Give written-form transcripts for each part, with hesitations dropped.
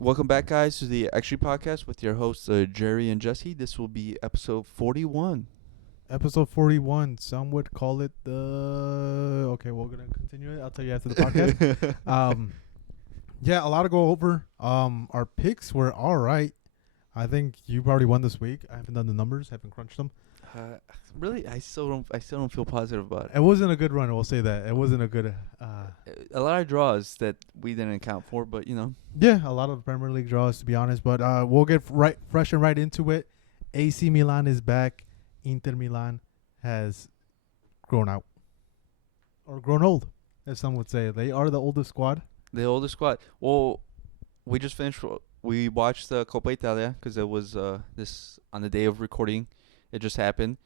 Welcome back, guys, to the Actually Podcast with your hosts, Jerry and Jesse. This will be episode 41. Episode 41. Some would call it the. Okay, we're going to continue it. I'll tell you after the podcast. Yeah, a lot to go over. Our picks were all right. I think you probably won this week. I haven't done the numbers, haven't crunched them. Really, I still don't feel positive about it. It wasn't a good run. We'll say that it wasn't a good. A lot of draws that we didn't account for, but Yeah, a lot of Premier League draws to be honest. But we'll get fresh and right into it. AC Milan is back. Inter Milan has grown out or grown old, as some would say. They are the oldest squad. the older squad. Well, we just finished. We watched the Copa Italia because it was this on the day of recording. It just happened.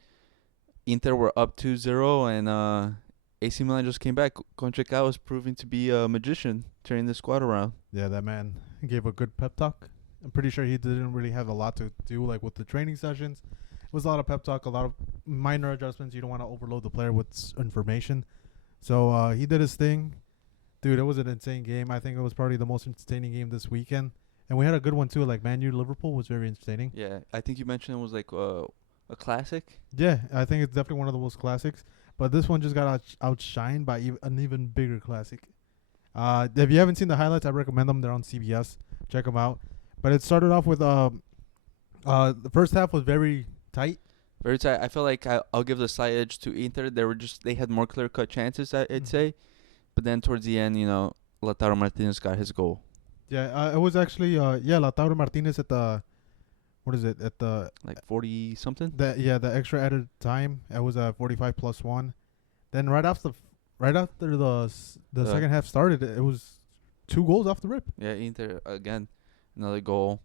Inter were up 2-0, and AC Milan just came back. Conceição was proving to be a magician, turning the squad around. Yeah, that man gave a good pep talk. I'm pretty sure he didn't really have a lot to do, like with the training sessions. It was a lot of pep talk, a lot of minor adjustments. You don't want to overload the player with information. So he did his thing. Dude, it was an insane game. I think it was probably the most entertaining game this weekend. And we had a good one, too. Like, Man U Liverpool was very entertaining. Yeah, I think you mentioned it was like a classic. Yeah, I think it's definitely one of the most classics. But this one just got outshined by an even bigger classic. If you haven't seen the highlights, I recommend them. They're on CBS. Check them out. But it started off with the first half was very tight. Very tight. I feel like I'll give the slight edge to Inter. They had more clear cut chances, I'd say, but then towards the end, Lautaro Martinez got his goal. Yeah, it was actually Lautaro Martinez at the at the Like 40 something. the extra added time. It was 45 plus 1. Then right after the second half started, it was 2 goals off the rip. Yeah, Inter again, another goal,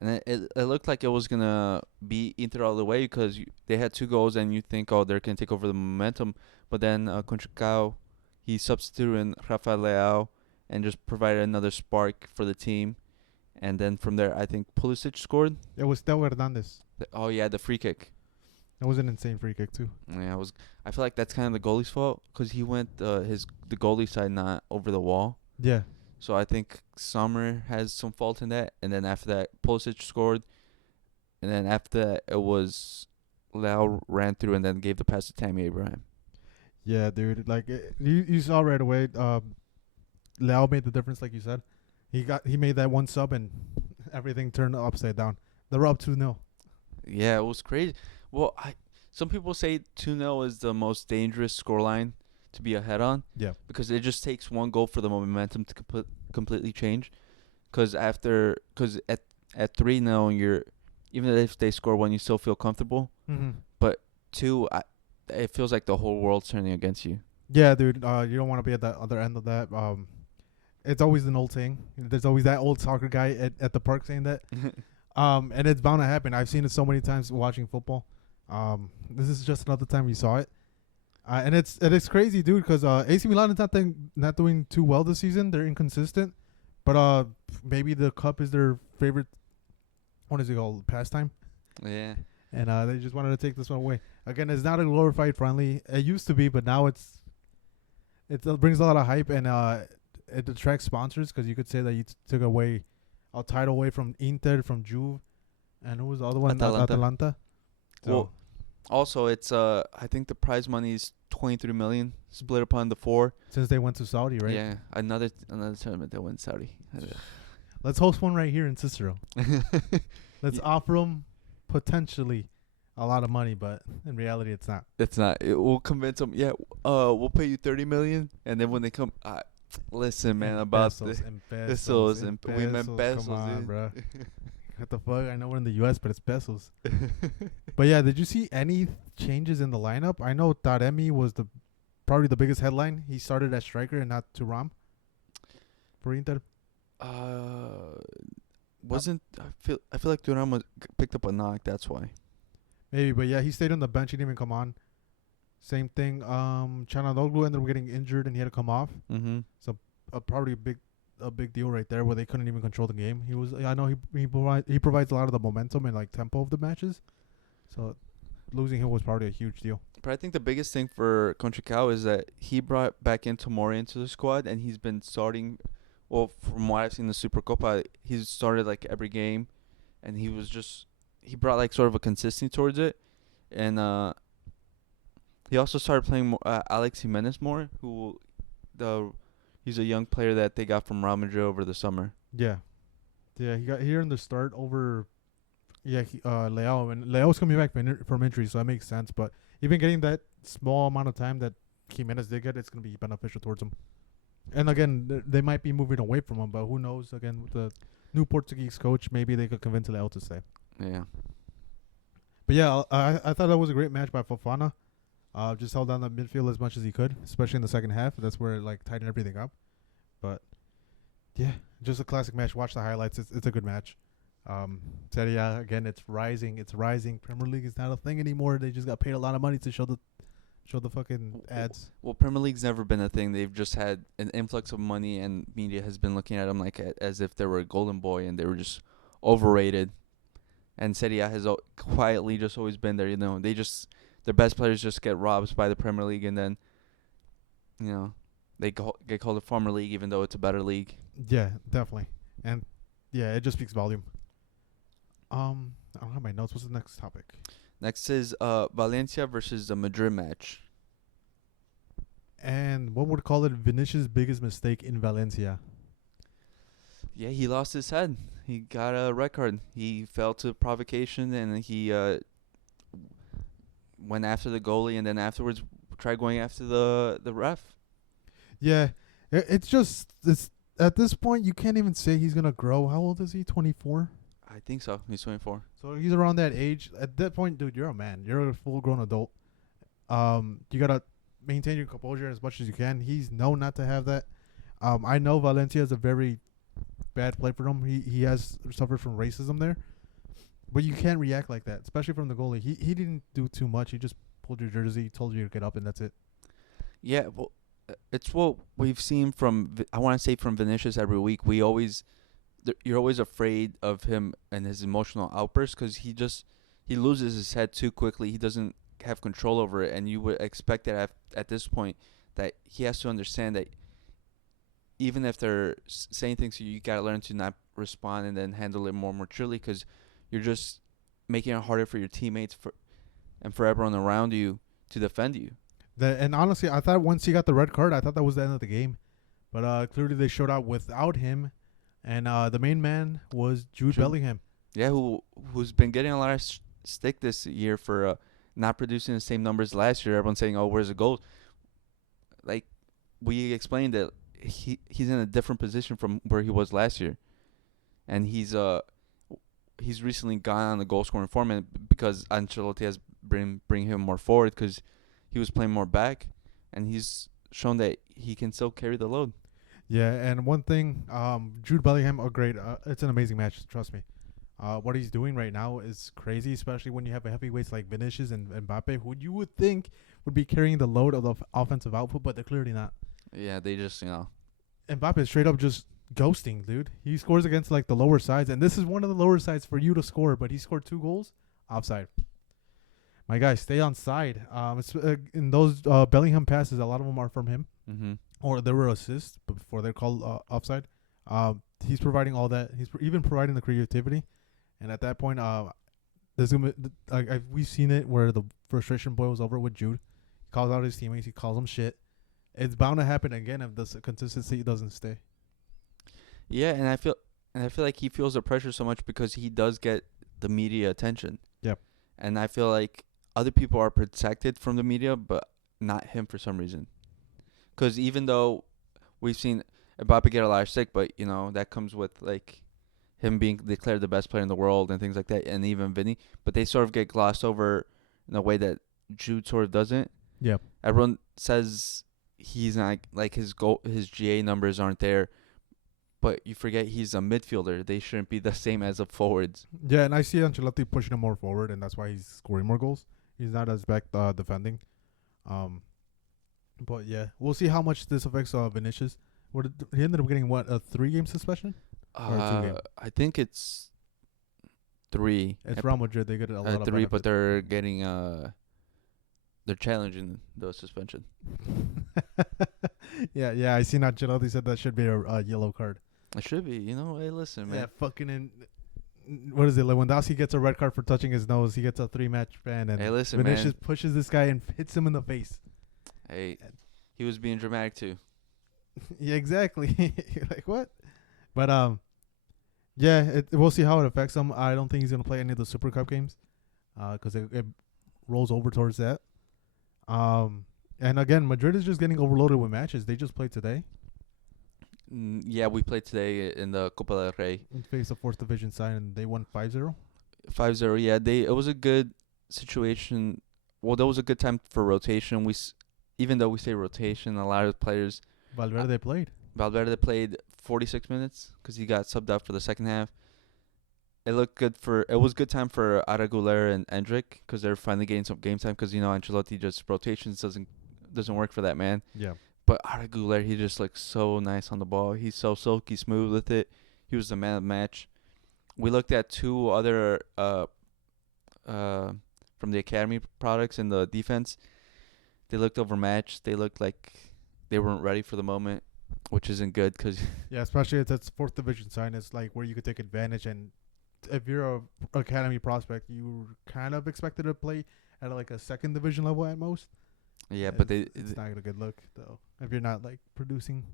and it looked like it was gonna be Inter all the way because they had 2 goals, and you think, oh, they're gonna take over the momentum, but then Conceição, he substituted in Rafael Leao and just provided another spark for the team. And then from there, I think Pulisic scored. It was Theo Hernandez. The free kick. It was an insane free kick too. Yeah, I feel like that's kind of the goalie's fault because he went the goalie side, not over the wall. Yeah. So I think Sommer has some fault in that. And then after that, Pulisic scored. And then after that, it was Leao ran through and then gave the pass to Tammy Abraham. Yeah, dude. Like you saw right away. Leao made the difference, like you said. He made that one sub and everything turned upside down. They were up 2-0. Yeah, it was crazy. Well, some people say 2-0 is the most dangerous scoreline to be ahead on. Yeah. Because it just takes one goal for the momentum to completely change. Because at 3-0, even if they score one, you still feel comfortable. Mm-hmm. But 2, it feels like the whole world's turning against you. Yeah, dude. You don't want to be at the other end of that. It's always an old saying. There's always that old soccer guy at the park saying that. And it's bound to happen. I've seen it so many times watching football. This is just another time we saw it. And it is crazy, dude, because AC Milan is not doing too well this season. They're inconsistent. But maybe the cup is their favorite, what is it called, pastime? Yeah. And they just wanted to take this one away. Again, it's not a glorified friendly. It used to be, but now it brings a lot of hype and it attracts sponsors because you could say that you took away a title away from Inter, from Juve, and who was the other one? Atalanta. So, well, also, it's I think the prize money is 23 million split upon the 4. Since they went to Saudi, right? Yeah, another tournament that went Saudi. Let's host one right here in Cicero. Let's offer them potentially a lot of money, but in reality, it's not. It's not. It will convince them. Yeah, we'll pay you 30 million, and then when they come, listen, man, about pesos, pesos, we meant pesos, come on, dude. bro. What the fuck? I know we're in the U.S., but it's pesos. But yeah, did you see any changes in the lineup? I know Taremi was probably the biggest headline. He started as striker and not Thuram for Inter. Wasn't I feel like Thuram picked up a knock. That's why. Maybe, but yeah, he stayed on the bench. He didn't even come on. Same thing. Chananoglu ended up getting injured and he had to come off. Mm-hmm. So probably a big deal right there where they couldn't even control the game. I know he provides a lot of the momentum and like tempo of the matches. So losing him was probably a huge deal. But I think the biggest thing for Conceição is that he brought back in Tomori into the squad, and he's been starting Well, from what I've seen in the Super Copa, he started like every game, and he brought like sort of a consistency towards it, and he also started playing more, Alex Jimenez more, the he's a young player that they got from Real Madrid over the summer. Yeah, yeah. He got here in the start over. Yeah, Leao, and Leao's coming back from injury, so that makes sense. But even getting that small amount of time that Jimenez did get, it's gonna be beneficial towards him. And again, they might be moving away from him, but who knows? Again, with the new Portuguese coach, maybe they could convince Leao to stay. Yeah. But yeah, I thought that was a great match by Fofana. Just held down the midfield as much as he could, especially in the second half. That's where it like tightened everything up. But yeah, just a classic match. Watch the highlights. It's a good match. Serie A again, it's rising. It's rising. Premier League is not a thing anymore. They just got paid a lot of money to show the fucking ads. Well, Premier League's never been a thing. They've just had an influx of money, and media has been looking at them like as if they were a golden boy, and they were just overrated. And Serie A has quietly just always been there. Their best players just get robbed by the Premier League, and then, they get called a farmer league, even though it's a better league. Yeah, definitely. And yeah, it just speaks volume. I don't have my notes. What's the next topic? Next is Valencia versus the Madrid match. And one would call it Vinicius' biggest mistake in Valencia. Yeah, he lost his head. He got a red card. He fell to provocation, and he went after the goalie, and then afterwards tried going after the ref. Yeah, it's at this point you can't even say he's gonna grow. How old is he? 24. I think so. He's 24. So he's around that age. At that point, dude, you're a man. You're a full-grown adult. You gotta maintain your composure as much as you can. He's known not to have that. I know Valencia is a very bad play for him. He has suffered from racism there, but you can't react like that, especially from the goalie. He didn't do too much. He just pulled your jersey, told you to get up, and that's it. Yeah, well, it's what we've seen from I want to say from Vinicius every week. You're always afraid of him and his emotional outbursts because he loses his head too quickly. He doesn't have control over it, and you would expect that at this point that he has to understand that even if they're saying things to you, you gotta learn to not respond and then handle it more maturely because you're just making it harder for your teammates and for everyone around you to defend you. And honestly, I thought once he got the red card, I thought that was the end of the game. But clearly they showed out without him, and the main man was Jude Bellingham. Yeah, who's been getting a lot of stick this year for not producing the same numbers last year. Everyone's saying, "Oh, where's the goal?" Like we explained that he's in a different position from where he was last year, and he's recently gone on the goal scoring form, and because Ancelotti has bring him more forward because he was playing more back, and he's shown that he can still carry the load. Yeah, and one thing, Jude Bellingham, great. It's an amazing match, trust me. What he's doing right now is crazy, especially when you have heavyweights like Vinicius and Mbappe, who you would think would be carrying the load of the offensive output, but they're clearly not. Yeah, they just Mbappe is straight up just ghosting, dude. He scores against like the lower sides, and this is one of the lower sides for you to score, but he scored 2 goals offside. My guy, stay on side. It's in those Bellingham passes, a lot of them are from him, or there were assists before they're called offside. He's providing all that. He's even providing the creativity, and at that point, we've seen it where the frustration boils over with Jude. He calls out his teammates. He calls them shit. It's bound to happen again if the consistency doesn't stay. Yeah, and I feel like he feels the pressure so much because he does get the media attention. Yep. And I feel like other people are protected from the media, but not him for some reason. Because even though we've seen Mbappe get a lot of stick, but that comes with like him being declared the best player in the world and things like that, and even Vinny, but they sort of get glossed over in a way that Jude sort of doesn't. Yeah. Everyone says he's not like his GA numbers aren't there, but you forget he's a midfielder. They shouldn't be the same as the forwards. Yeah, and I see Ancelotti pushing him more forward, and that's why he's scoring more goals. He's not as back defending. But yeah, we'll see how much this affects Vinicius. He ended up getting a 3-game suspension? Or 2-game? I think it's 3. It's Real Madrid. They get a lot of 3, benefit. but they're getting they're challenging the suspension. Yeah. I seen Ancelotti said that should be a yellow card. It should be. Hey, listen, Yeah, man. fucking what is it? Lewandowski gets a red card for touching his nose. He gets a 3-match ban, Hey, and listen, Vinicius man. pushes this guy and hits him in the face. Hey, he was being dramatic too. Yeah, exactly. Like what? But yeah, we'll see how it affects him. I don't think he's gonna play any of the Super Cup games, because it rolls over towards that. And again, Madrid is just getting overloaded with matches. They just played today Yeah, we played today in the Copa del Rey. and faced a fourth division side, and they won 5-0. 5-0. Yeah, it was a good situation. Well, that was a good time for rotation. Even though we say rotation, a lot of players. Valverde played. Valverde played 46 minutes because he got subbed out for the second half. It was good time for Araguler and Endrick because they're finally getting some game time because Ancelotti just rotations doesn't work for that man. Yeah. But Araguler, he just looks so nice on the ball. He's so silky smooth with it. He was the man of the match. We looked at two other from the academy products in the defense. They looked overmatched. They looked like they weren't ready for the moment, which isn't good because Yeah, especially if it's fourth division side. It's like where you could take advantage, and if you're a academy prospect, you kind of expected to play at like a second division level at most. yeah, but It's not a good look though if you're not like producing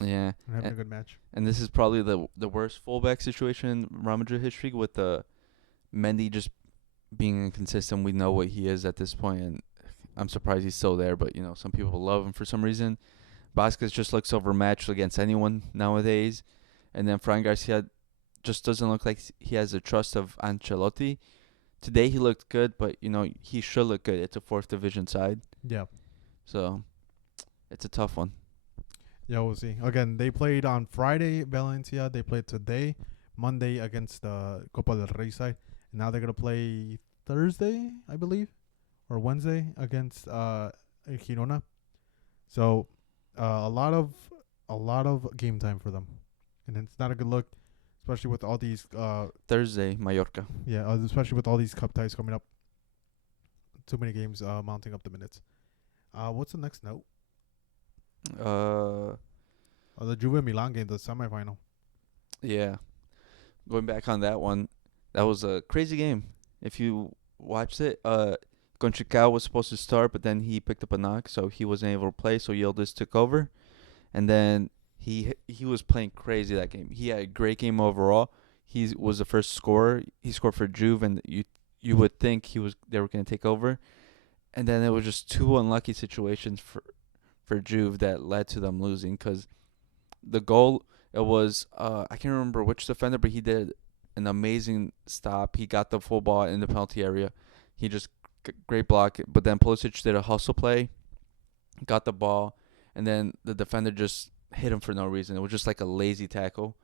yeah, and having and, a good match. and this is probably the worst fullback situation in Real Madrid history with the Mendy just being inconsistent. We know what he is at this point, and I'm surprised he's still there. But some people love him for some reason. Vasquez just looks overmatched against anyone nowadays, and then Fran Garcia just doesn't look like he has the trust of Ancelotti. Today he looked good, but he should look good. It's a fourth division side, Yeah. so it's a tough one. Yeah, we'll see. Again, they played on Friday, Valencia. They played today, Monday against the Copa del Rey side. And now they're gonna play Thursday, I believe, or Wednesday against Girona. So a lot of game time for them, and it's not a good look, especially with all these Thursday, Mallorca. especially with all these cup ties coming up. Too many games mounting up the minutes. What's the next note? Uh, The Juve Milan game, the semifinal. yeah. Going back on that one, that was a crazy game. If you watched it, Conchicao was supposed to start, but then he picked up a knock, so he wasn't able to play. So Yildiz took over, and then he was playing crazy that game. He had a great game overall. He was the first scorer. He scored for Juve, and you would think they were going to take over, and then it was just two unlucky situations for Juve that led to them losing. Because the goal, it was I can't remember which defender, but he did an amazing stop. He got the full ball in the penalty area. He just great block, but then Pulisic did a hustle play, got the ball, and then the defender just hit him for no reason. It was just like a lazy tackle,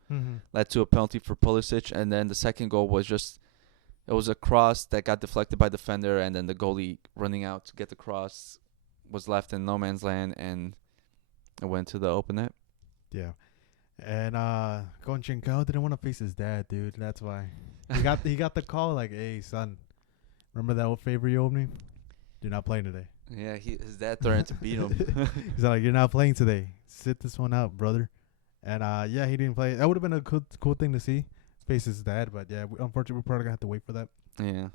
led to a penalty for Pulisic, and then the second goal was it was a cross that got deflected by the defender, and then the goalie running out to get the cross was left in no man's land, and it went to the open net. Yeah. And Conchinko didn't want to face his dad, dude. That's why. He got the call like, "Hey, son, remember that old favor you owed me? You're not playing today." Yeah, his dad threatened to beat him. He's like, "You're not playing today. Sit this one out, brother." And yeah, he didn't play. That would have been a cool thing to see, face his dad. But yeah, unfortunately, we're probably gonna have to wait for that. Yeah.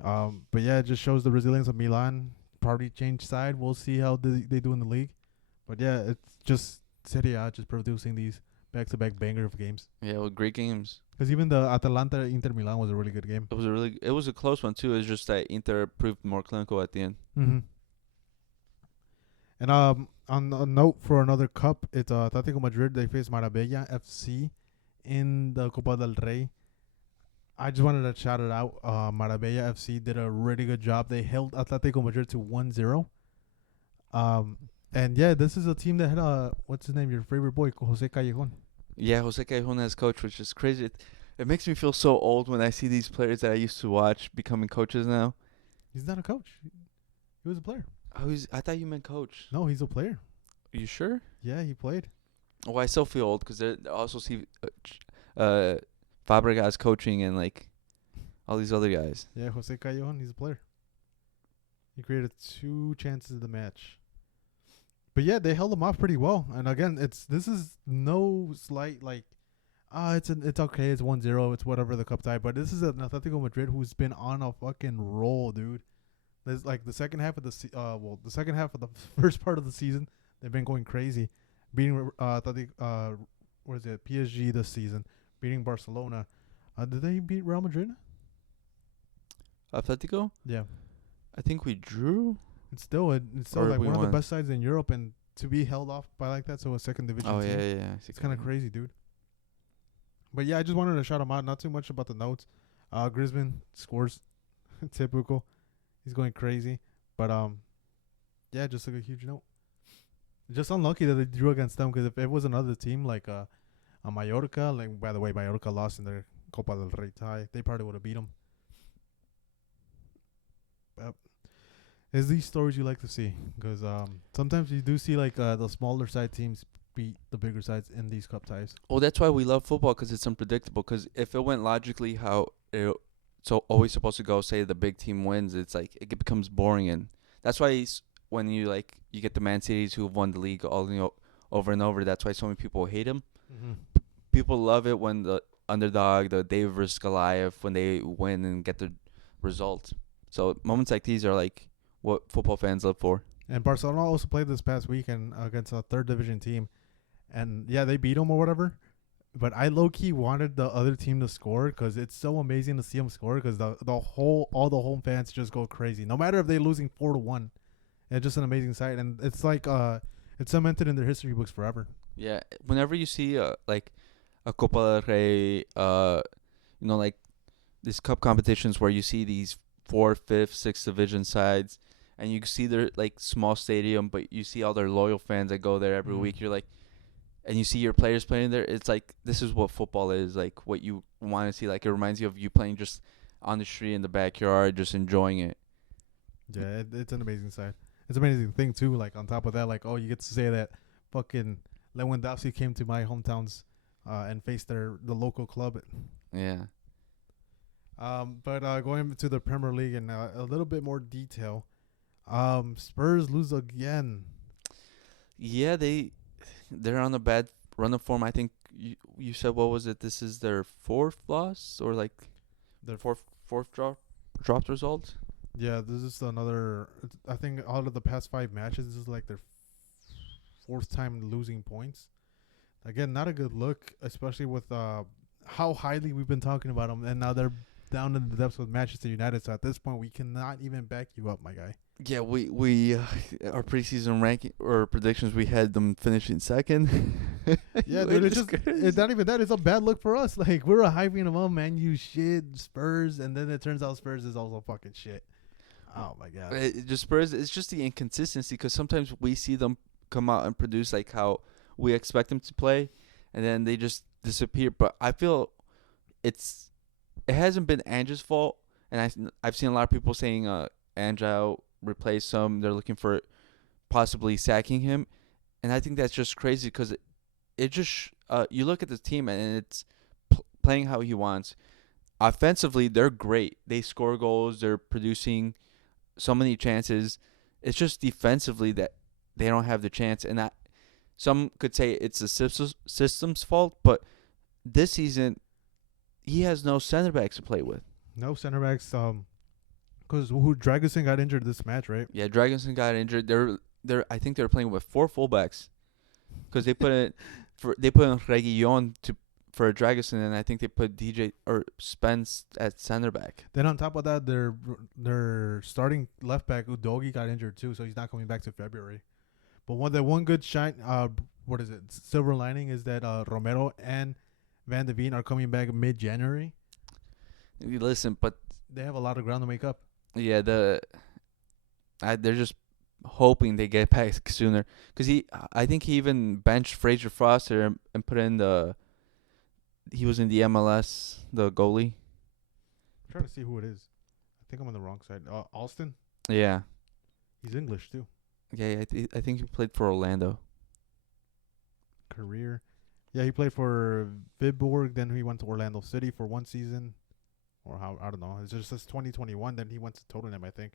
But yeah, it just shows the resilience of Milan. Probably change side. We'll see how they do in the league. But yeah, it's just Serie A just producing these back-to-back banger of games. Yeah, well, great games. Because even the Atalanta Inter Milan was a really good game. It was a close one too. It's just that Inter proved more clinical at the end. Mm-hmm. And on a note for another cup, it's Atletico Madrid. They face Marbella FC in the Copa del Rey. I just wanted to shout it out. Marbella FC did a really good job. They held Atletico Madrid to 1-0. And yeah, this is a team that had what's his name? Your favorite boy, Jose Callejon. Yeah, Jose Callejon as coach, which is crazy. It makes me feel so old when I see these players that I used to watch becoming coaches now. He's not a coach. He was a player. I thought you meant coach. No, he's a player. Are you sure? Yeah, he played. Oh, I still feel old because I also see Fabregas coaching and like all these other guys. Yeah, Jose Callejon, he's a player. He created 2 chances of the match. But yeah, they held them off pretty well. And again, this is no slight like it's okay, it's 1-0, it's whatever the cup tie. But this is an Atletico Madrid who's been on a fucking roll, dude. There's like the second half of the second half of the first part of the season, they've been going crazy, beating what is it, PSG this season, beating Barcelona. Did they beat Real Madrid? Atletico? Yeah. I think we drew. It's still Or like we one of the won. best sides in Europe, and to be held off by like that, so a second division Oh team, yeah, yeah. I see it's kind of crazy, dude. But yeah, I just wanted to shout him out. Not too much about the notes. Griezmann scores, typical. He's going crazy, but yeah, just like a huge note. Just unlucky that they drew against them, because if it was another team like a Mallorca, like by the way, Mallorca lost in their Copa del Rey tie, they probably would have beat them. But it's these stories you like to see, because sometimes you do see like the smaller side teams beat the bigger sides in these cup ties. Well, that's why we love football, because it's unpredictable. Because if it went logically how it's always supposed to go, say the big team wins, it's like it becomes boring, and that's why when you get the Man Cities who have won the league over and over, that's why so many people hate them. Mm-hmm. People love it when the underdog, the David versus Goliath, when they win and get the result. So moments like these are like what football fans live for. And Barcelona also played this past weekend against a third division team, and yeah, they beat them or whatever. But I low key wanted the other team to score, because it's so amazing to see them score, because all the home fans just go crazy, no matter if they're losing 4-1. It's just an amazing sight, and it's like it's cemented in their history books forever. Yeah, whenever you see like a Copa del Rey, like these cup competitions where you see these fourth, fifth, sixth division sides, and you see their like small stadium, but you see all their loyal fans that go there every week. You're like, and you see your players playing there. It's like this is what football is, like what you want to see. Like it reminds you of you playing just on the street in the backyard, just enjoying it. Yeah, it's an amazing sight. It's an amazing thing too. Like on top of that, like you get to say that fucking Lewandowski came to my hometowns and faced the local club. Yeah. But going to the Premier League in a little bit more detail, Spurs lose again. Yeah, they're on a bad run of form. I think you said, what was it? This is their fourth loss, or like Their fourth dropped result. Yeah, this is another. I think out of the past 5 matches, this is like their fourth time losing points. Again, not a good look, especially with how highly we've been talking about them, and now they're down in the depths with Manchester United. So at this point, we cannot even back you up, my guy. Yeah, we our preseason ranking or predictions, we had them finishing second. Yeah, dude, it's not even that. It's a bad look for us. Like we were hyping them up, man. You shit, Spurs, and then it turns out Spurs is also fucking shit. Oh my god. It just Spurs. It's just the inconsistency, because sometimes we see them come out and produce like how we expect them to play, and then they just disappear. But I feel it hasn't been Ange's fault, and I've seen a lot of people saying Ange out, replace him. They're looking for possibly sacking him, and I think that's just crazy, because it just you look at the team and it's playing how he wants. Offensively, they're great. They score goals. They're producing so many chances. It's just defensively that they don't have the chance, and that some could say it's the system's fault. But this season, he has no center backs to play with. No center backs. Because who Dragusin got injured this match, right? Yeah, Dragonson got injured. I think they're playing with 4 fullbacks, because they put in Reguilon for Dragusin, and I think they put DJ or Spence at center back. Then on top of that, their starting left back Udogi got injured too, so he's not coming back to February. But one good shine, what is it? Silver lining is that Romero and Van de Ven are coming back mid-January. Listen, but They have a lot of ground to make up. yeah, they're just hoping they get back sooner, because I think he even benched Fraser Foster and put in he was in the MLS, the goalie. I'm trying to see who it is. I think I'm on the wrong side. Alston? Yeah. He's English too. Yeah, I think he played for Orlando. Career. Yeah, he played for Viborg, then he went to Orlando City for 1 season. Or how, I don't know. It's just says 2021, then he went to Tottenham, I think.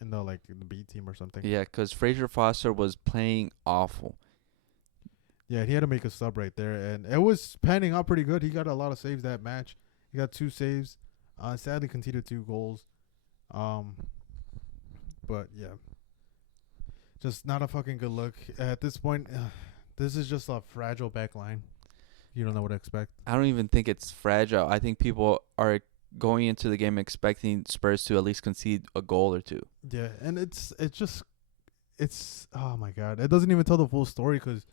in the B team or something. Yeah, because Fraser Foster was playing awful. Yeah, he had to make a sub right there, and it was panning out pretty good. He got a lot of saves that match. He got 2 saves. Sadly conceded 2 goals. Um, but yeah, just not a fucking good look at this point. This is just a fragile back line. You don't know what to expect. I don't even think it's fragile. I think people are going into the game expecting Spurs to at least concede a goal or two. Yeah, and it's oh my god, it doesn't even tell the full story because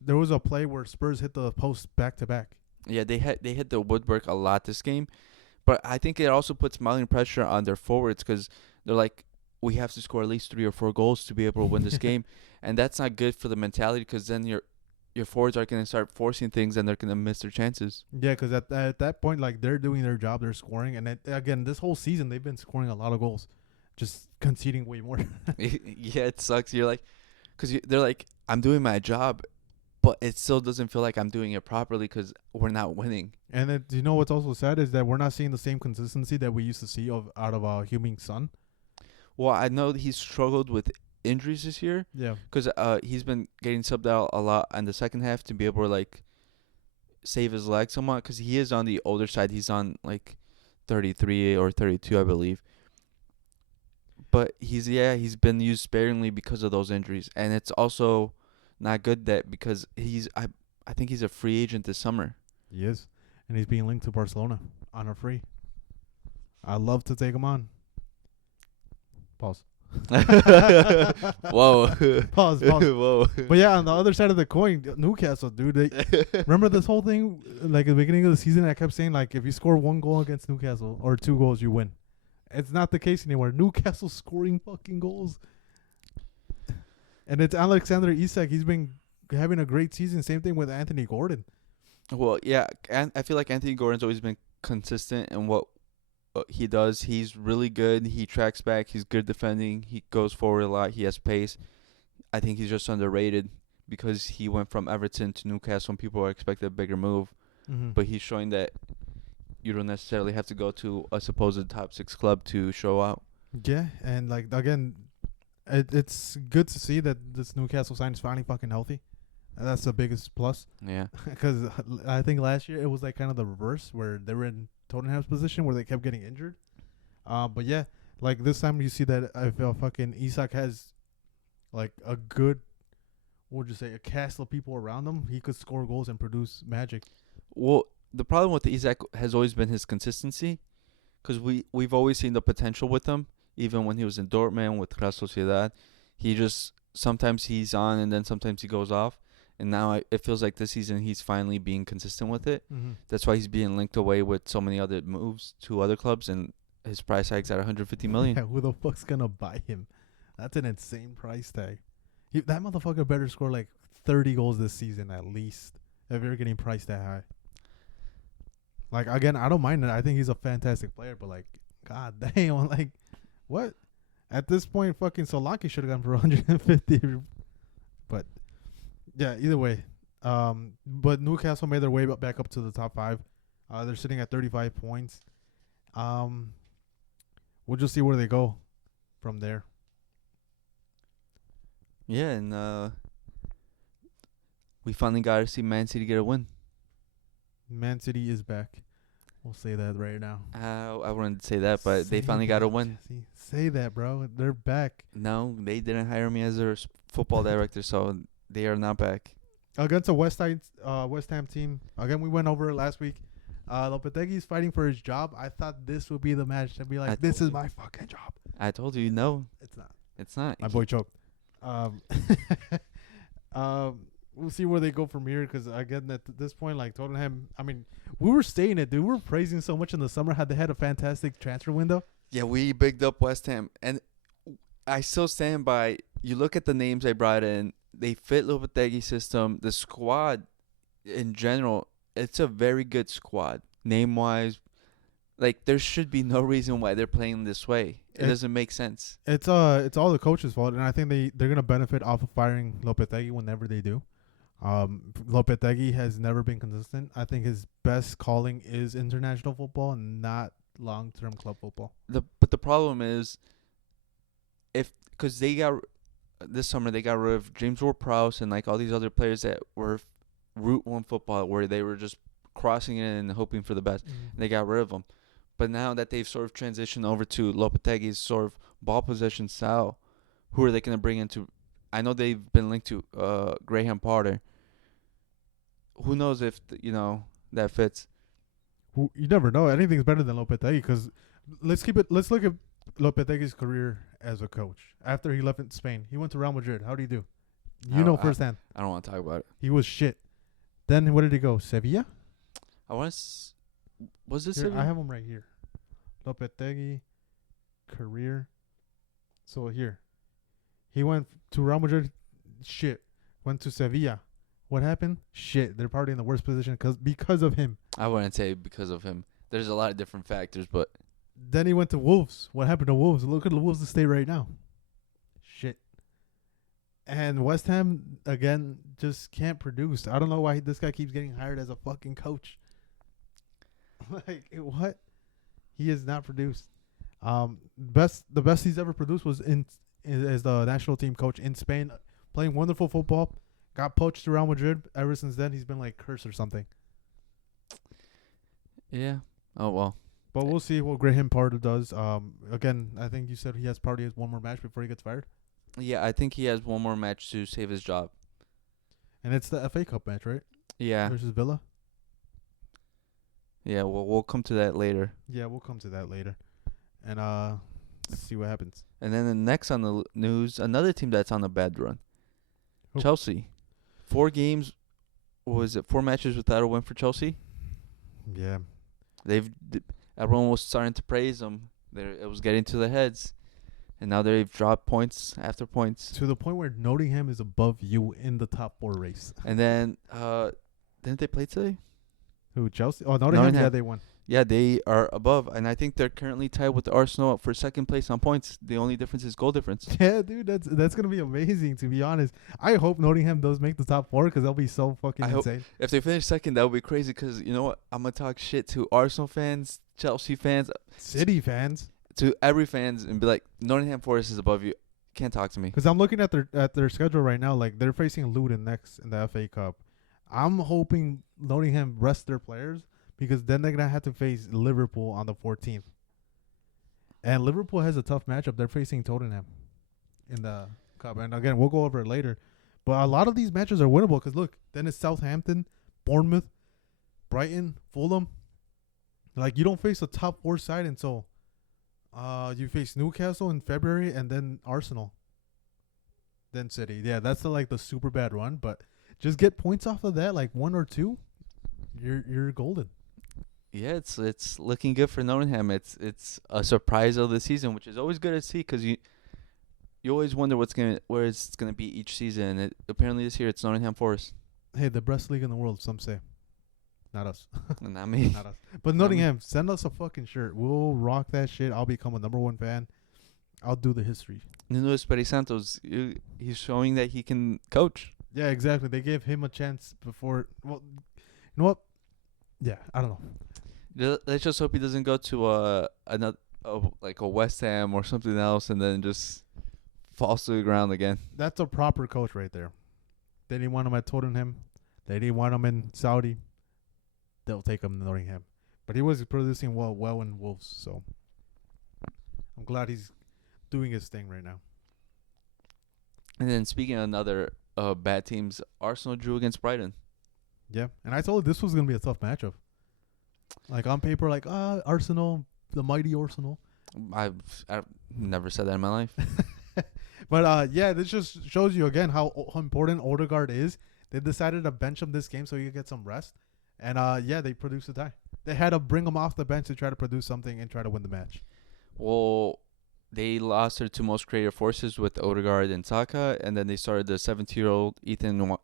there was a play where Spurs hit the post back to back. Yeah, they hit the woodwork a lot this game, but I think it also puts mounting pressure on their forwards because they're like, we have to score at least 3 or 4 goals to be able to win this game, and that's not good for the mentality because then your forwards are going to start forcing things and they're going to miss their chances. Yeah, because at that point, like they're doing their job, they're scoring, and again, this whole season they've been scoring a lot of goals, just conceding way more. Yeah, it sucks. You're like, because they're like, I'm doing my job, but it still doesn't feel like I'm doing it properly because we're not winning. And you know what's also sad is that we're not seeing the same consistency that we used to see out of Heung-min Son. Well, I know that he's struggled with injuries this year Yeah, because he's been getting subbed out a lot in the second half to be able to like save his leg somewhat because he is on the older side. He's on like 33 or 32, I believe. But he's been used sparingly because of those injuries, and it's also not good that because I think he's a free agent this summer. he is, and he's being linked to Barcelona on a free. I'd love to take him on. Pause. Whoa. Pause. Whoa. But yeah, on the other side of the coin, Newcastle, dude. Remember this whole thing, like at the beginning of the season, I kept saying like if you score 1 goal against Newcastle or 2 goals, you win. It's not the case anymore. Newcastle scoring fucking goals, and it's Alexander Isak. He's been having a great season. Same thing with Anthony Gordon. Well, yeah, and I feel like Anthony Gordon's always been consistent in what he does. He's really good. He tracks back. He's good defending. He goes forward a lot. He has pace. I think he's just underrated because he went from Everton to Newcastle and people are expecting a bigger move. Mm-hmm. But he's showing that you don't necessarily have to go to a supposed top 6 club to show out. Yeah, and like again, it's good to see that this Newcastle sign is finally fucking healthy. And that's the biggest plus. Yeah. Because I think last year it was like kind of the reverse where they were in Tottenham's position where they kept getting injured. But yeah, like this time you see that I feel fucking Isak has like a good, what would you say, a cast of people around him. He could score goals and produce magic. Well, the problem with Isaac has always been his consistency because we've always seen the potential with him. Even when he was in Dortmund with Real Sociedad, he just sometimes he's on and then sometimes he goes off. And now it feels like this season he's finally being consistent with it. Mm-hmm. That's why he's being linked away with so many other moves to other clubs, and his price tag's at 150 million. Yeah, who the fuck's gonna buy him? That's an insane price tag. That motherfucker better score like 30 goals this season at least if you're getting priced that high. Like again, I don't mind it. I think he's a fantastic player, but like, god damn, I'm like, what? At this point, fucking Solanke should have gone for 150. But yeah, either way. But Newcastle made their way back up to the top 5. They're sitting at 35 points. We'll just see where they go from there. Yeah, and we finally got to see Man City get a win. Man City is back. We'll say that right now. I wouldn't say that, but they finally got a win. Jesse. Say that, bro. They're back. No, they didn't hire me as their football director, so they are not back. Against a West Ham team. Again, we went over it last week. Lopetegui's fighting for his job. I thought this would be the match to be like, this is my fucking job. I told you, no. It's not. It's not. My boy choked. We'll see where they go from here because, again, at this point, like Tottenham, I mean, we were saying it, dude. We were praising so much in the summer how they had a fantastic transfer window. Yeah, we bigged up West Ham. And I still stand by, you look at the names they brought in, they fit Lopetegui's system. The squad, in general, it's a very good squad. Name-wise, like, there should be no reason why they're playing this way. It doesn't make sense. It's all the coach's fault, and I think they're going to benefit off of firing Lopetegui whenever they do. Lopetegui has never been consistent. I think his best calling is international football and not long-term club football. But the problem is if because they got this summer they got rid of James Ward-Prowse and like all these other players that were Route One football where they were just crossing it and hoping for the best. Mm. They got rid of them. But now that they've sort of transitioned over to Lopetegui's sort of ball possession style, who are they going to bring into? I know they've been linked to Graham Potter. Who knows if that fits? You never know. Anything's better than Lopetegui because let's keep it. Let's look at Lopetegui's career as a coach. After he left in Spain, he went to Real Madrid. How did he do? You know firsthand. I don't want to talk about it. He was shit. Then where did he go? Sevilla? I want to. Was it Sevilla? I have him right here. Lopetegui career. So here, he went to Real Madrid. Shit. Went to Sevilla. What happened? Shit. They're probably in the worst position because of him. I wouldn't say because of him. There's a lot of different factors, but then he went to Wolves. What happened to Wolves? Look at the Wolves to stay right now. Shit. And West Ham again just can't produce. I don't know why this guy keeps getting hired as a fucking coach. Like what? He has not produced. The best he's ever produced was as the national team coach in Spain, playing wonderful football. Got poached to Real Madrid. Ever since then, he's been like cursed or something. Yeah. Oh well. But we'll see what Graham Potter does. Again, I think you said he has probably one more match before he gets fired. Yeah, I think he has one more match to save his job. And it's the FA Cup match, right? Yeah. Versus Villa. Yeah, well, we'll come to that later. Yeah, we'll come to that later. And let's see what happens. And then the next on the news, another team that's on a bad run. Who? Chelsea. 4 games, was it 4 matches without a win for Chelsea? Yeah. Everyone was starting to praise them. It was getting to their heads. And now they've dropped points after points. To the point where Nottingham is above you in the top 4 race. And then, didn't they play today? Who, Chelsea? Oh, Nottingham, yeah, they won. Yeah, they are above. And I think they're currently tied with Arsenal for second place on points. The only difference is goal difference. Yeah, dude, that's going to be amazing, to be honest. I hope Nottingham does make the top 4 because they'll be so fucking insane. If they finish second, that would be crazy because, you know what? I'm going to talk shit to Arsenal fans, Chelsea fans. City fans. To every fans and be like, Nottingham Forest is above you. Can't talk to me. Because I'm looking at their schedule right now. Like, they're facing Luton next in the FA Cup. I'm hoping Nottingham rest their players because then they're going to have to face Liverpool on the 14th. And Liverpool has a tough matchup. They're facing Tottenham in the Cup. And again, we'll go over it later. But a lot of these matches are winnable because, look, then it's Southampton, Bournemouth, Brighton, Fulham. Like, you don't face a top 4 side until you face Newcastle in February and then Arsenal. Then City. Yeah, that's the super bad run. But just get points off of that, like 1 or 2. You're golden. Yeah, it's looking good for Nottingham. It's a surprise of the season, which is always good to see because you always wonder where it's gonna be each season. Apparently this year it's Nottingham Forest. Hey, the best league in the world, some say. Not us. Not me. Not us. But Nottingham, send us a fucking shirt. We'll rock that shit. I'll become a #1 fan. I'll do the history. Nuno Espirito Santos, he's showing that he can coach. Yeah, exactly. They gave him a chance before. Well, you know what? Yeah, I don't know. Let's just hope he doesn't go to like a West Ham or something else and then just falls to the ground again. That's a proper coach right there. They didn't want him at Tottenham. They didn't want him in Saudi. They'll take him to Nottingham. But he was producing well in Wolves, so I'm glad he's doing his thing right now. And then speaking of another bad teams, Arsenal drew against Brighton. Yeah, and I told you this was going to be a tough matchup. Like, on paper, like, Arsenal, the mighty Arsenal. I've never said that in my life. But, yeah, this just shows you, again, how important Odegaard is. They decided to bench him this game so he could get some rest. And, yeah, they produced a tie. They had to bring him off the bench to try to produce something and try to win the match. Well, they lost their 2 most creative forces with Odegaard and Saka, and then they started the 17-year-old Ethan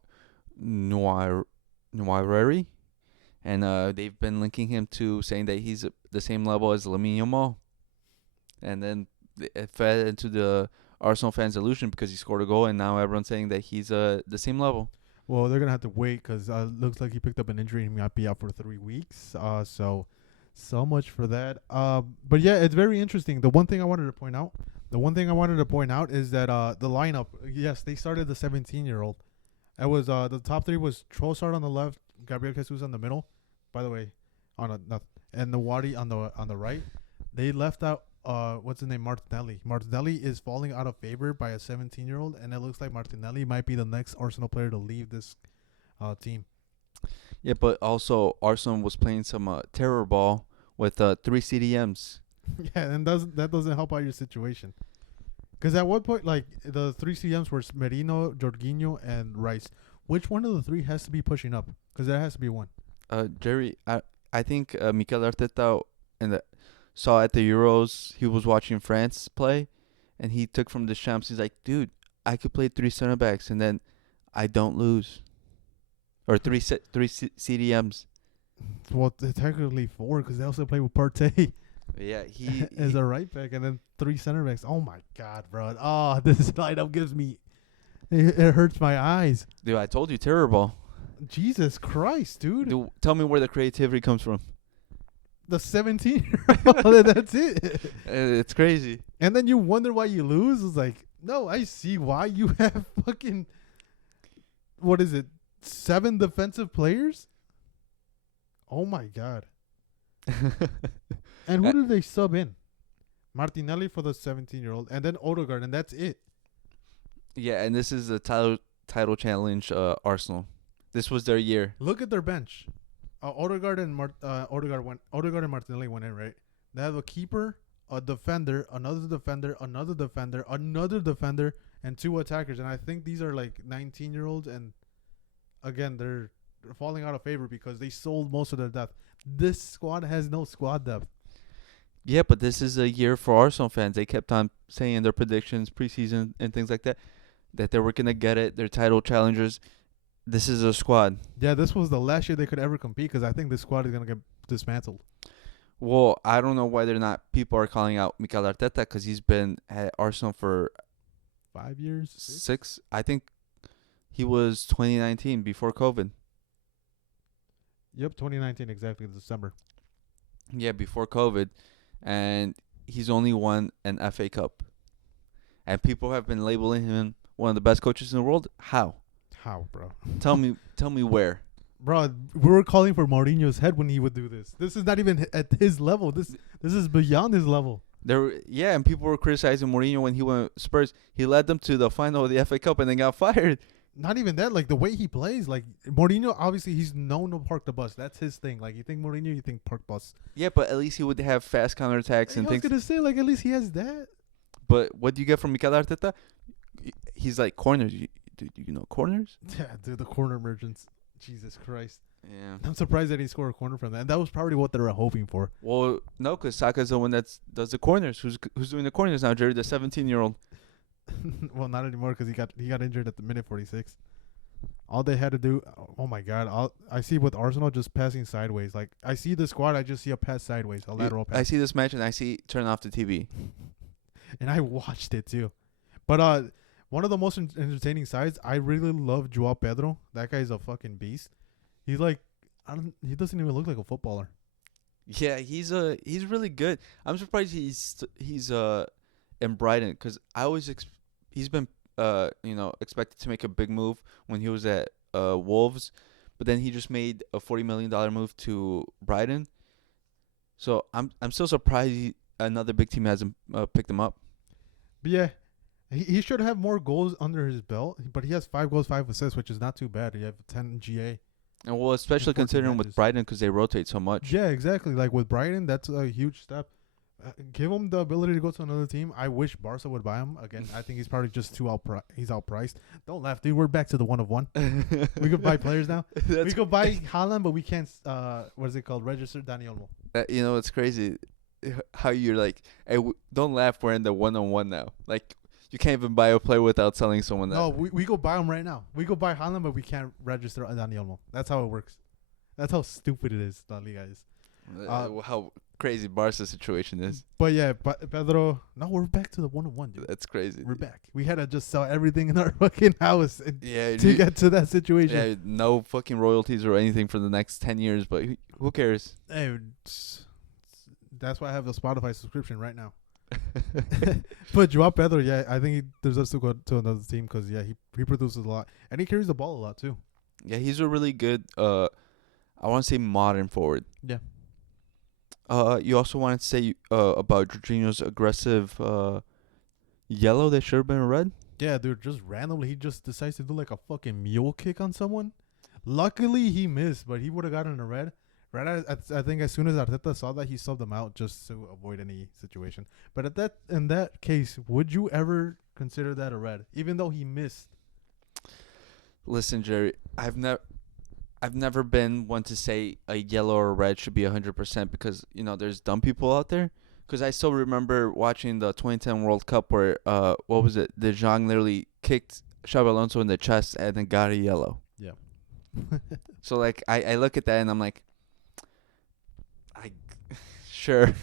Nwairi. And they've been linking him to saying that he's the same level as Lamine Yamal. And then it fed into the Arsenal fans' illusion because he scored a goal, and now everyone's saying that he's the same level. Well, they're going to have to wait because looks like he picked up an injury and he might be out for 3 weeks. So much for that. But, yeah, it's very interesting. The one thing I wanted to point out, The one thing I wanted to point out is that the lineup. Yes, they started the 17-year-old. It was the top three was Trossard on the left, Gabriel Jesus on the middle. By the way, and the Wadi on the right. They left out what's his name, Martinelli. Martinelli is falling out of favor by a 17-year-old, and it looks like Martinelli might be the next Arsenal player to leave this team. Yeah, but also Arsenal was playing some terror ball with 3 CDMs. Yeah, and that doesn't help out your situation. Because at one point, like the 3 CMs were Merino, Jorginho, and Rice. Which one of the three has to be pushing up? Because there has to be one. Jerry, I think Mikel Arteta saw at the Euros, he was watching France play, and he took from the champs. He's like, dude, I could play 3 center backs, and then I don't lose. Or three CDMs. Well, technically 4 because they also play with Partey. Yeah, he as a right back, and then 3 center backs. Oh my god, bro! Oh, this lineup gives me it hurts my eyes. Dude, I told you, terror ball. Jesus Christ, dude! Tell me where the creativity comes from. The 17-year-old, that's it. It's crazy. And then you wonder why you lose. It's like, no, I see why you have fucking what is it? 7 defensive players. Oh my god. And who did they sub in? Martinelli for the 17-year-old, and then Odegaard, and that's it. Yeah, and this is the title challenge Arsenal. This was their year. Look at their bench. Odegaard and Martinelli went in, right? They have a keeper, a defender, another defender, another defender, another defender, and 2 attackers. And I think these are like 19-year-olds, and again, they're falling out of favor because they sold most of their depth. This squad has no squad depth. Yeah, but this is a year for Arsenal fans. They kept on saying in their predictions, preseason and things like that they were going to get it. They're title challengers. This is a squad. Yeah, this was the last year they could ever compete because I think this squad is going to get dismantled. Well, I don't know why people are calling out Mikel Arteta because he's been at Arsenal for 5 years? 6? I think he was 2019 before COVID. Yep, 2019 exactly, December. Yeah, before COVID. And he's only won an FA Cup. And people have been labeling him one of the best coaches in the world. How, bro? Tell me where. Bro, we were calling for Mourinho's head when he would do this. This is not even at his level. This is beyond his level. And people were criticizing Mourinho when he went Spurs. He led them to the final of the FA Cup and then got fired. Not even that, like the way he plays, like Mourinho, obviously he's known to park the bus. That's his thing. Like you think Mourinho, you think park bus. Yeah, but at least he would have fast counterattacks and things. I was gonna say, like at least he has that. But what do you get from Mikel Arteta? He's like corners. Do you know corners? Yeah, dude, the corner merchants. Jesus Christ. Yeah. I'm surprised that he scored a corner from that. And that was probably what they were hoping for. Well, no, because Saka's the one that does the corners. Who's doing the corners now, Jerry? The 17-year-old. Well, not anymore because he got injured at the minute 46. All they had to do, oh my god! I see with Arsenal just passing sideways. Like I see the squad, I just see a pass sideways, a lateral pass. I see this match and I see turn off the TV. And I watched it too. But one of the most entertaining sides, I really love Joao Pedro. That guy's a fucking beast. He's like, he doesn't even look like a footballer. Yeah, he's really good. I'm surprised he's in Brighton because he's been expected to make a big move when he was at Wolves, but then he just made a $40 million move to Brighton. So I'm still surprised another big team hasn't picked him up. But yeah, he should have more goals under his belt, but he has 5 goals, 5 assists, which is not too bad. You have 10 GA. And well, especially considering with Brighton because they rotate so much. Yeah, exactly. Like with Brighton, that's a huge step. Give him the ability to go to another team. I wish Barca would buy him. Again, I think he's probably just he's outpriced. Don't laugh, dude. We're back to the 1 of 1. We could buy players now. We could buy Haaland, but we can't, what is it called? Register Dani Olmo. It's crazy how you're like, hey, don't laugh. We're in the 1-on-1 now. Like, you can't even buy a player without selling someone that. No, we go buy him right now. We go buy Haaland, but we can't register Dani Olmo. That's how it works. That's how stupid it is, La Liga is. How crazy Barca's situation is. But yeah, Pedro. No, we're back to the 1-on-1, dude. That's crazy. We're back. We had to just sell everything in our fucking house to get to that situation. Yeah, no fucking royalties or anything for the next 10 years, but who cares? Hey, that's why I have the Spotify subscription right now. But Joao Pedro, yeah, I think he deserves to go to another team because he produces a lot and he carries the ball a lot too. Yeah, he's a really good I want to say modern forward. Yeah. You also wanted to say about Jorginho's aggressive yellow that should have been a red? Yeah, dude, just randomly he just decides to do like a fucking mule kick on someone. Luckily he missed, but he would have gotten a red. Right, I think as soon as Arteta saw that, he subbed him out just to avoid any situation. But in that case, would you ever consider that a red, even though he missed? Listen, Jerry, I've never been one to say a yellow or red should be 100% because there's dumb people out there. Because I still remember watching the 2010 World Cup where what was it? De Jong literally kicked Xabi Alonso in the chest and then got a yellow. Yeah. So like I look at that and I'm like, I sure.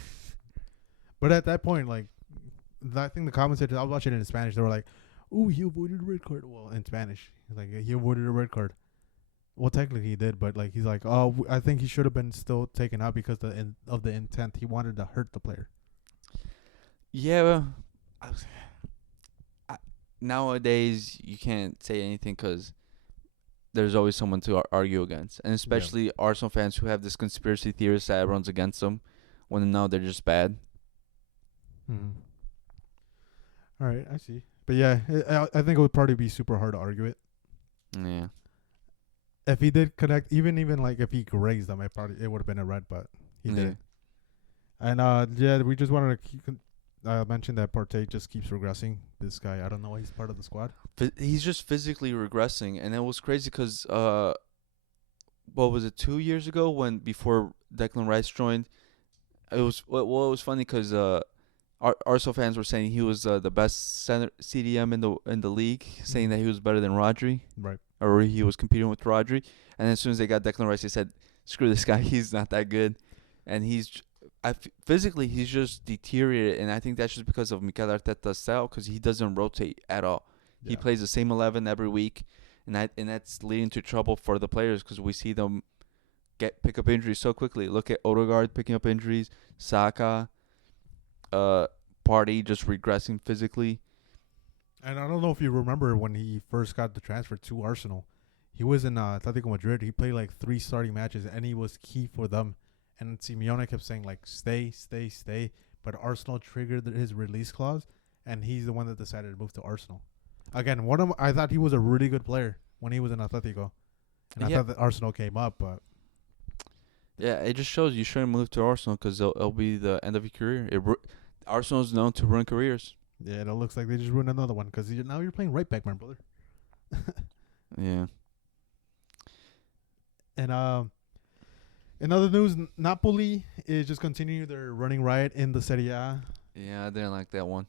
But at that point, like, I think the commentators, I was watching it in Spanish, they were like, "Ooh, he avoided a red card." Well, in Spanish, like he avoided a red card. Well, technically he did, but like he's like, "Oh, I think he should have been still taken out because of the intent. He wanted to hurt the player." Yeah, well, nowadays you can't say anything because there's always someone to argue against, and especially Arsenal fans who have this conspiracy theorist that runs against them when now they're just bad. Mm-hmm. All right, I see. But yeah, I think it would probably be super hard to argue it. Yeah. If he did connect, even like if he grazed them, it would have been a red, but he did. And we just wanted to keep mention that Partey just keeps regressing. This guy, I don't know why he's part of the squad. He's just physically regressing, and it was crazy because what was it, 2 years ago before Declan Rice joined? It was it was funny because Arsenal fans were saying he was the best center CDM in the league, saying that he was better than Rodri. Right. Or he was competing with Rodri. And as soon as they got Declan Rice, they said, screw this guy, he's not that good. And physically, he's just deteriorated. And I think that's just because of Mikel Arteta's style, because he doesn't rotate at all. Yeah. He plays the same 11 every week. And that's leading to trouble for the players because we see them pick up injuries so quickly. Look at Odegaard picking up injuries, Saka, Partey just regressing physically. And I don't know if you remember when he first got the transfer to Arsenal. He was in Atletico Madrid. He played like 3 starting matches, and he was key for them. And Simeone kept saying, like, stay, stay, stay. But Arsenal triggered his release clause, and he's the one that decided to move to Arsenal. Again, I thought he was a really good player when he was in Atletico. And I thought that Arsenal came up, but... Yeah, it just shows you shouldn't move to Arsenal because it'll be the end of your career. Arsenal's known to ruin careers. Yeah, it looks like they just ruined another one because now you're playing right back, my brother. Yeah. And in other news, Napoli is just continuing their running riot in the Serie A. Yeah, I didn't like that one.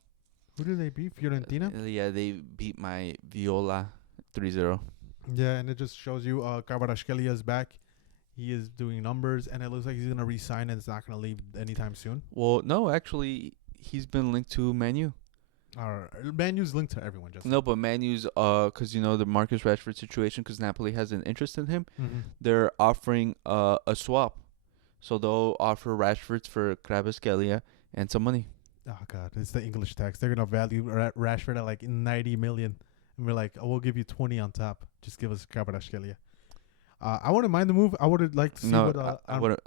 Who did they beat? Fiorentina? Yeah, they beat my Viola 3-0. Yeah, and it just shows you Kvaratskhelia is back. He is doing numbers, and it looks like he's going to resign and it's not going to leave anytime soon. Well, no, actually, he's been linked to Man U. Man U's linked to everyone, just no, but Man U's because the Marcus Rashford situation, because Napoli has an interest in him. Mm-hmm. They're offering a swap, so they'll offer Rashford for Kvaratskhelia and some money. Oh God, it's the English tax. They're gonna value Rashford at like 90 million, and we're like, oh, we'll give you 20 on top. Just give us Kvaratskhelia. I wouldn't mind the move. I would like to see what. I would.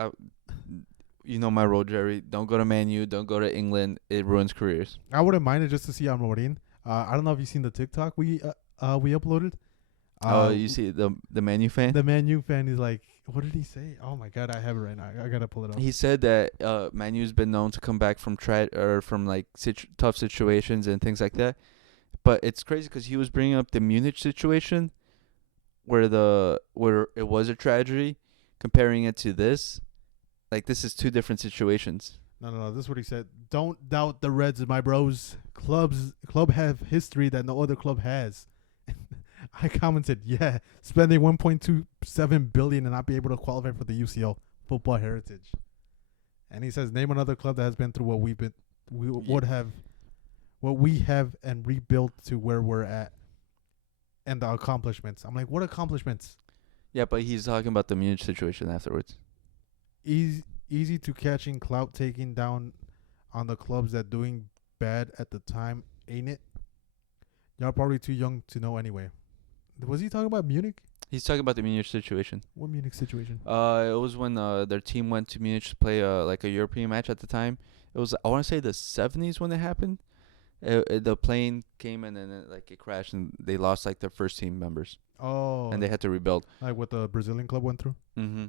You know my role, Jerry. Don't go to Man U. Don't go to England. It ruins careers. I wouldn't mind it just to see Amorim. I don't know if you've seen the TikTok we uploaded. You see the Man U fan? The Man U fan is like, what did he say? Oh my God, I have it right now. I gotta pull it up. He said that Man U's been known to come back from tough situations and things like that. But it's crazy because he was bringing up the Munich situation, where it was a tragedy, comparing it to this. Like, this is 2 different situations. No. This is what he said. Don't doubt the Reds, my bros. Club have history that no other club has. I commented, yeah, spending 1.27 billion and not be able to qualify for the UCL football heritage. And he says, name another club that has been through what we have and rebuilt to where we're at, and the accomplishments. I'm like, what accomplishments? Yeah, but he's talking about the Munich situation afterwards. Easy to catching, clout taking down on the clubs that doing bad at the time, ain't it? Y'all probably too young to know anyway. Was he talking about Munich? He's talking about the Munich situation. What Munich situation? It was when their team went to Munich to play like a European match at the time. It was, I want to say, the 70s when it happened. The plane came and then it crashed and they lost like their first team members Oh, and they had to rebuild. like what the Brazilian club went through. Mm-hmm.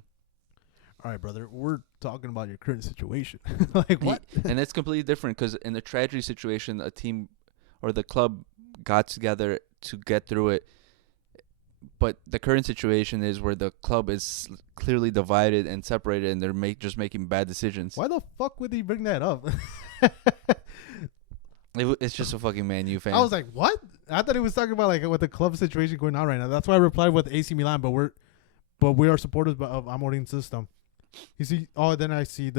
All right, brother. We're talking about your current situation. Like what? And it's completely different because in the tragedy situation, a team or the club got together to get through it. But the current situation is where the club is clearly divided and separated, and they're just making bad decisions. Why the fuck would he bring that up? It's just a fucking Man U fan. I was like, what? I thought he was talking about like what the club situation going on right now. That's why I replied with AC Milan, but we are supporters of Amorim system. You see, then I see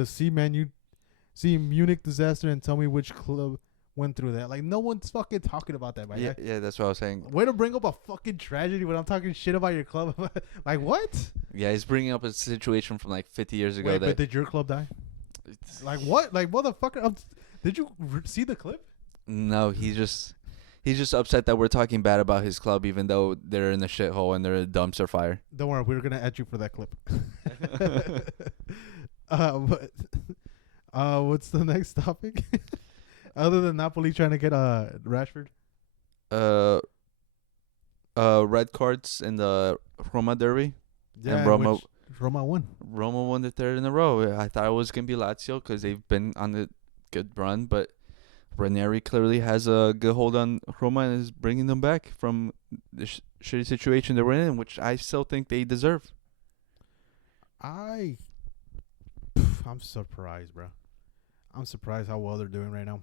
see Munich disaster and tell me which club went through that. Like no one's fucking talking about that, man. yeah, that's what I was saying. Way to bring up a fucking tragedy when I'm talking shit about your club. Like what? Yeah, he's bringing up a situation from like 50 years ago. Wait, but did your club die? Like what? Like motherfucker? Did you see the clip? No, he's just upset that we're talking bad about his club, even though they're in a shithole and they're a dumpster fire. Don't worry, we're gonna add you for that clip. What's the next topic? Other than Napoli trying to get Rashford. Red cards in the Roma derby. Yeah, and Roma won. Roma won the third in a row. I thought it was gonna be Lazio because they've been on a good run, but Ranieri clearly has a good hold on Roma and is bringing them back from the shitty situation they were in, which I still think they deserve. I'm surprised, bro. I'm surprised how well they're doing right now.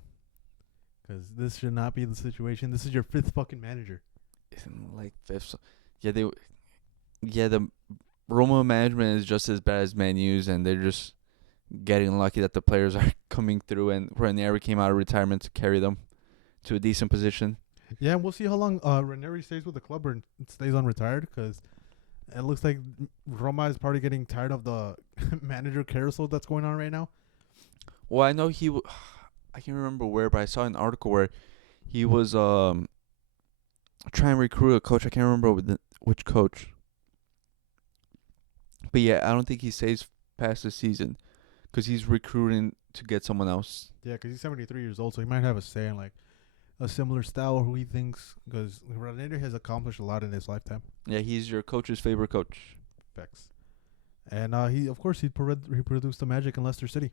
Because this should not be the situation. This is your fifth fucking manager. Like fifth. The Roma management is just as bad as Man U's, and they're just getting lucky that the players are coming through, and Ranieri came out of retirement to carry them to a decent position. Yeah, we'll see how long Ranieri stays with the club or stays unretired, because it looks like Roma is probably getting tired of the manager carousel that's going on right now. Well, I know I can't remember where, but I saw an article where he was trying to recruit a coach. I can't remember which coach. But yeah, I don't think he stays past the season because he's recruiting to get someone else. Yeah, because he's 73 years old, so he might have a say in like a similar style who he thinks, because Ranieri has accomplished a lot in his lifetime. Yeah, he's your coach's favorite coach. Facts. And he produced the magic in Leicester City.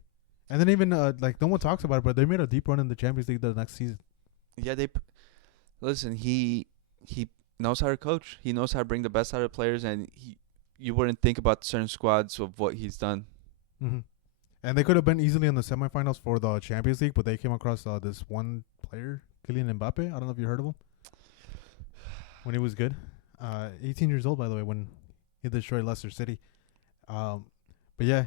And then even like no one talks about it, but they made a deep run in the Champions League the next season. Yeah, listen. He knows how to coach. He knows how to bring the best out of players, and you wouldn't think about certain squads of what he's done. Mm-hmm. And they could have been easily in the semifinals for the Champions League, but they came across this one player, Kylian Mbappe. I don't know if you heard of him. When he was good, 18 years old by the way, when he destroyed Leicester City. But yeah,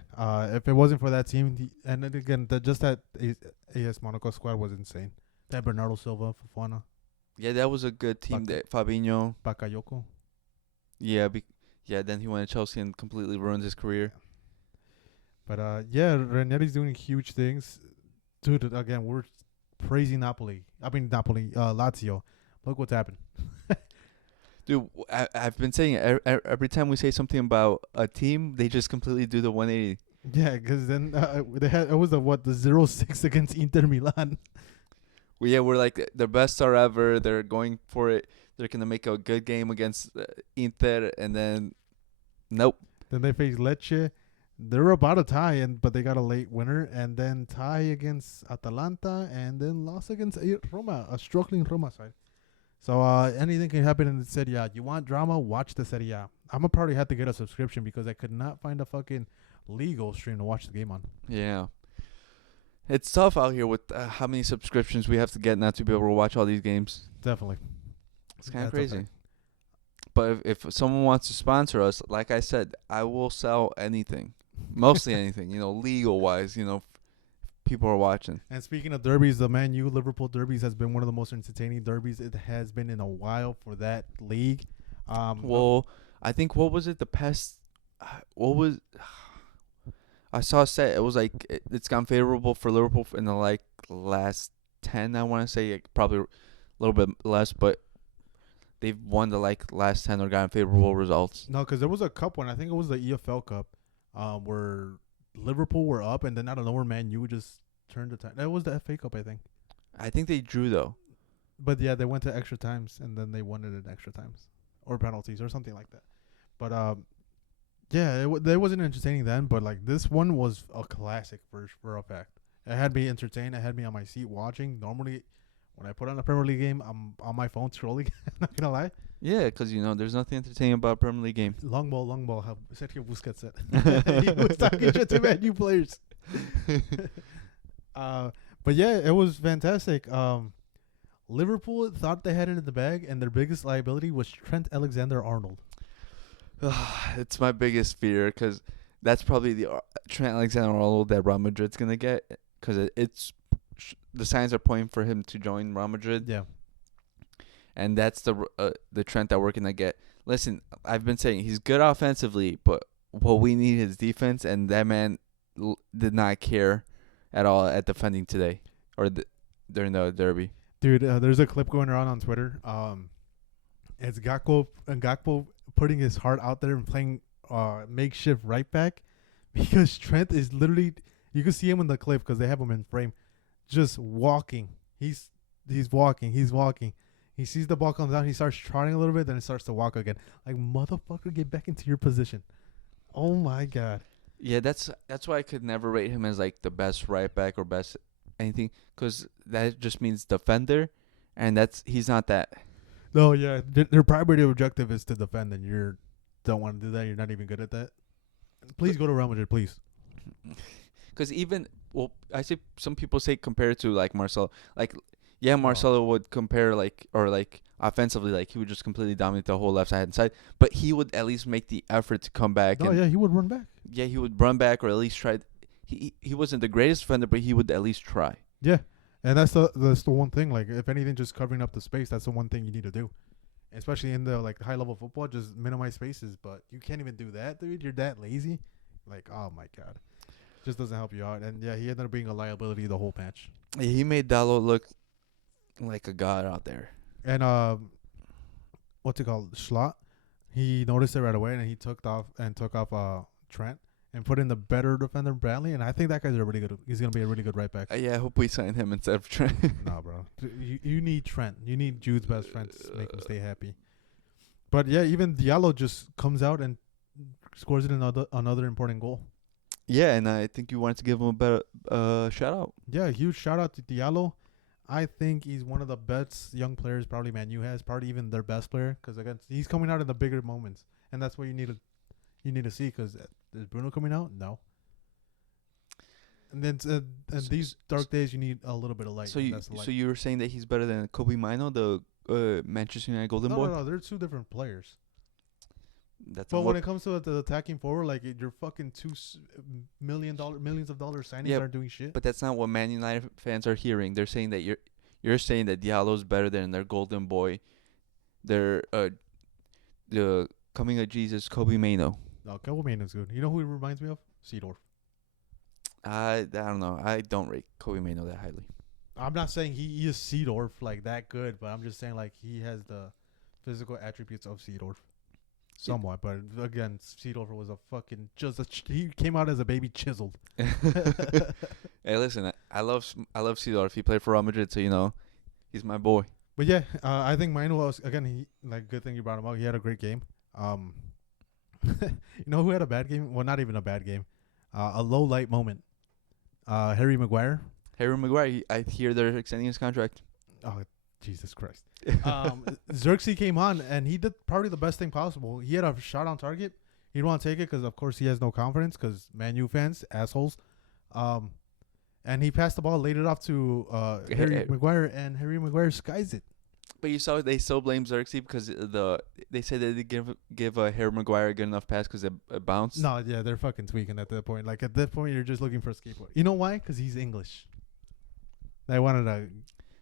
if it wasn't for that team, and then again, that AS Monaco squad was insane. That Bernardo Silva, Fofana. Yeah, that was a good team. Fabinho. Bakayoko. Yeah, then he went to Chelsea and completely ruined his career. But yeah, Ranieri's doing huge things. Dude, again, we're praising Lazio. Look what's happened. Dude, I've been saying it. Every time we say something about a team, they just completely do the 180. Yeah, because then it was the 0-6 against Inter Milan. Well, yeah, we're like their best star ever. They're going for it. They're gonna make a good game against Inter, and then nope. Then they face Lecce. They're about to tie, but they got a late winner, and then tie against Atalanta, and then loss against Roma, a struggling Roma side. So anything can happen in the Serie A. You want drama? Watch the Serie A. I'm gonna probably have to get a subscription because I could not find a fucking legal stream to watch the game on. Yeah. It's tough out here with how many subscriptions we have to get not to be able to watch all these games. Definitely. It's kind of crazy. But if someone wants to sponsor us, like I said, I will sell anything. Mostly anything, legal-wise, people are watching. And speaking of derbies, the Man U Liverpool derbies has been one of the most entertaining derbies it has been in a while for that league. Well, I think, what was it? I saw a set. It was like it's gone favorable for Liverpool in the last 10. I want to say like, probably a little bit less, but they've won the like last 10 or gotten favorable results. No, because there was a cup one. I think it was the EFL Cup, where Liverpool were up, and then out of nowhere, Man U just turned the time. That was the FA Cup, I think. I think they drew though. But yeah, they went to extra times, and then they won it in extra times or penalties or something like that. But yeah, it wasn't entertaining then. But like this one was a classic for a fact. It had me entertained. It had me on my seat watching. Normally, when I put on a Premier League game, I'm on my phone scrolling. I'm not gonna lie. Yeah, because there's nothing entertaining about a Premier League game. Long ball. How Sergio Busquets said. He was talking shit to Man U players. But yeah, it was fantastic. Liverpool thought they had it in the bag, and their biggest liability was Trent Alexander-Arnold. It's my biggest fear because that's probably the Trent Alexander-Arnold that Real Madrid's gonna get because the signs are pointing for him to join Real Madrid. Yeah. And that's the Trent that we're gonna get. Listen, I've been saying he's good offensively, but what we need is defense, and that man did not care at all at defending today or during the derby. Dude, there's a clip going around on Twitter. It's Gakpo putting his heart out there and playing makeshift right back because Trent is literally, you can see him in the clip because they have him in frame, just walking. He's walking. He sees the ball comes down. He starts trotting a little bit, then he starts to walk again. Like, motherfucker, get back into your position. Oh my god. Yeah, that's why I could never rate him as like the best right back or best anything, because that just means defender, and he's not that. No, yeah, their primary objective is to defend, and you don't want to do that. You're not even good at that. Please go to Real Madrid, please. Because I say some people say compared to like Marcelo, like. Yeah, Marcelo would compare like offensively, like he would just completely dominate the whole left side and side, but he would at least make the effort to come back. Oh yeah, he would run back. Yeah, he would run back or at least try. He wasn't the greatest defender, but he would at least try. Yeah, and that's the one thing. Like, if anything, just covering up the space. That's the one thing you need to do, especially in the like high level football. Just minimize spaces, but you can't even do that, dude. You're that lazy. Like, oh my god, just doesn't help you out. And yeah, he ended up being a liability the whole match. He made Dalot look like a god out there. And what's it called? Schlott. He noticed it right away, and he took off Trent and put in the better defender Bradley. And I think that guy's really good. He's gonna be a really good right back. Yeah, I hope we sign him instead of Trent. Nah, bro. You need Trent. You need Jude's best friend to make him stay happy. But yeah, even Diallo just comes out and scores it another important goal. Yeah, and I think you wanted to give him a better shout out. Yeah, huge shout out to Diallo. I think he's one of the best young players probably Man U has, probably even their best player, because again he's coming out in the bigger moments, and that's what you need to see. Because is Bruno coming out? No. And then these dark days, you need a little bit of light. So you were saying that he's better than Kobe Mino, the Manchester United Golden Boy? No, they're two different players. But when it comes to the attacking forward, like your fucking millions of dollars signings aren't doing shit. But that's not what Man United fans are hearing. They're saying that you're saying that Diallo's better than their golden boy, their the coming of Jesus Kobe Mino. No, Kobe Mino's good. You know who he reminds me of? Seedorf. I don't know. I don't rate Kobe Mino that highly. I'm not saying he is Seedorf like that good, but I'm just saying like he has the physical attributes of Seedorf. Somewhat, but again, Seedorf was a fucking he came out as a baby chiseled. Hey, listen, I love Seedorf. He played for Real Madrid, so he's my boy. But yeah, I think mine was again. Good thing you brought him up. He had a great game. You know who had a bad game? Well, not even a bad game. A low light moment. Harry Maguire. Harry Maguire. I hear they're extending his contract. Oh, Jesus Christ. Xerxes came on, and he did probably the best thing possible. He had a shot on target. He didn't want to take it because, of course, he has no confidence because Man U fans, assholes. And he passed the ball, laid it off to Harry Maguire, and Harry Maguire skies it. But you saw they still blame Xerxes because they said they didn't give Harry Maguire a good enough pass because it bounced. No, yeah, they're fucking tweaking at that point. Like, at that point, you're just looking for a scapegoat. You know why? Because he's English. They wanted to...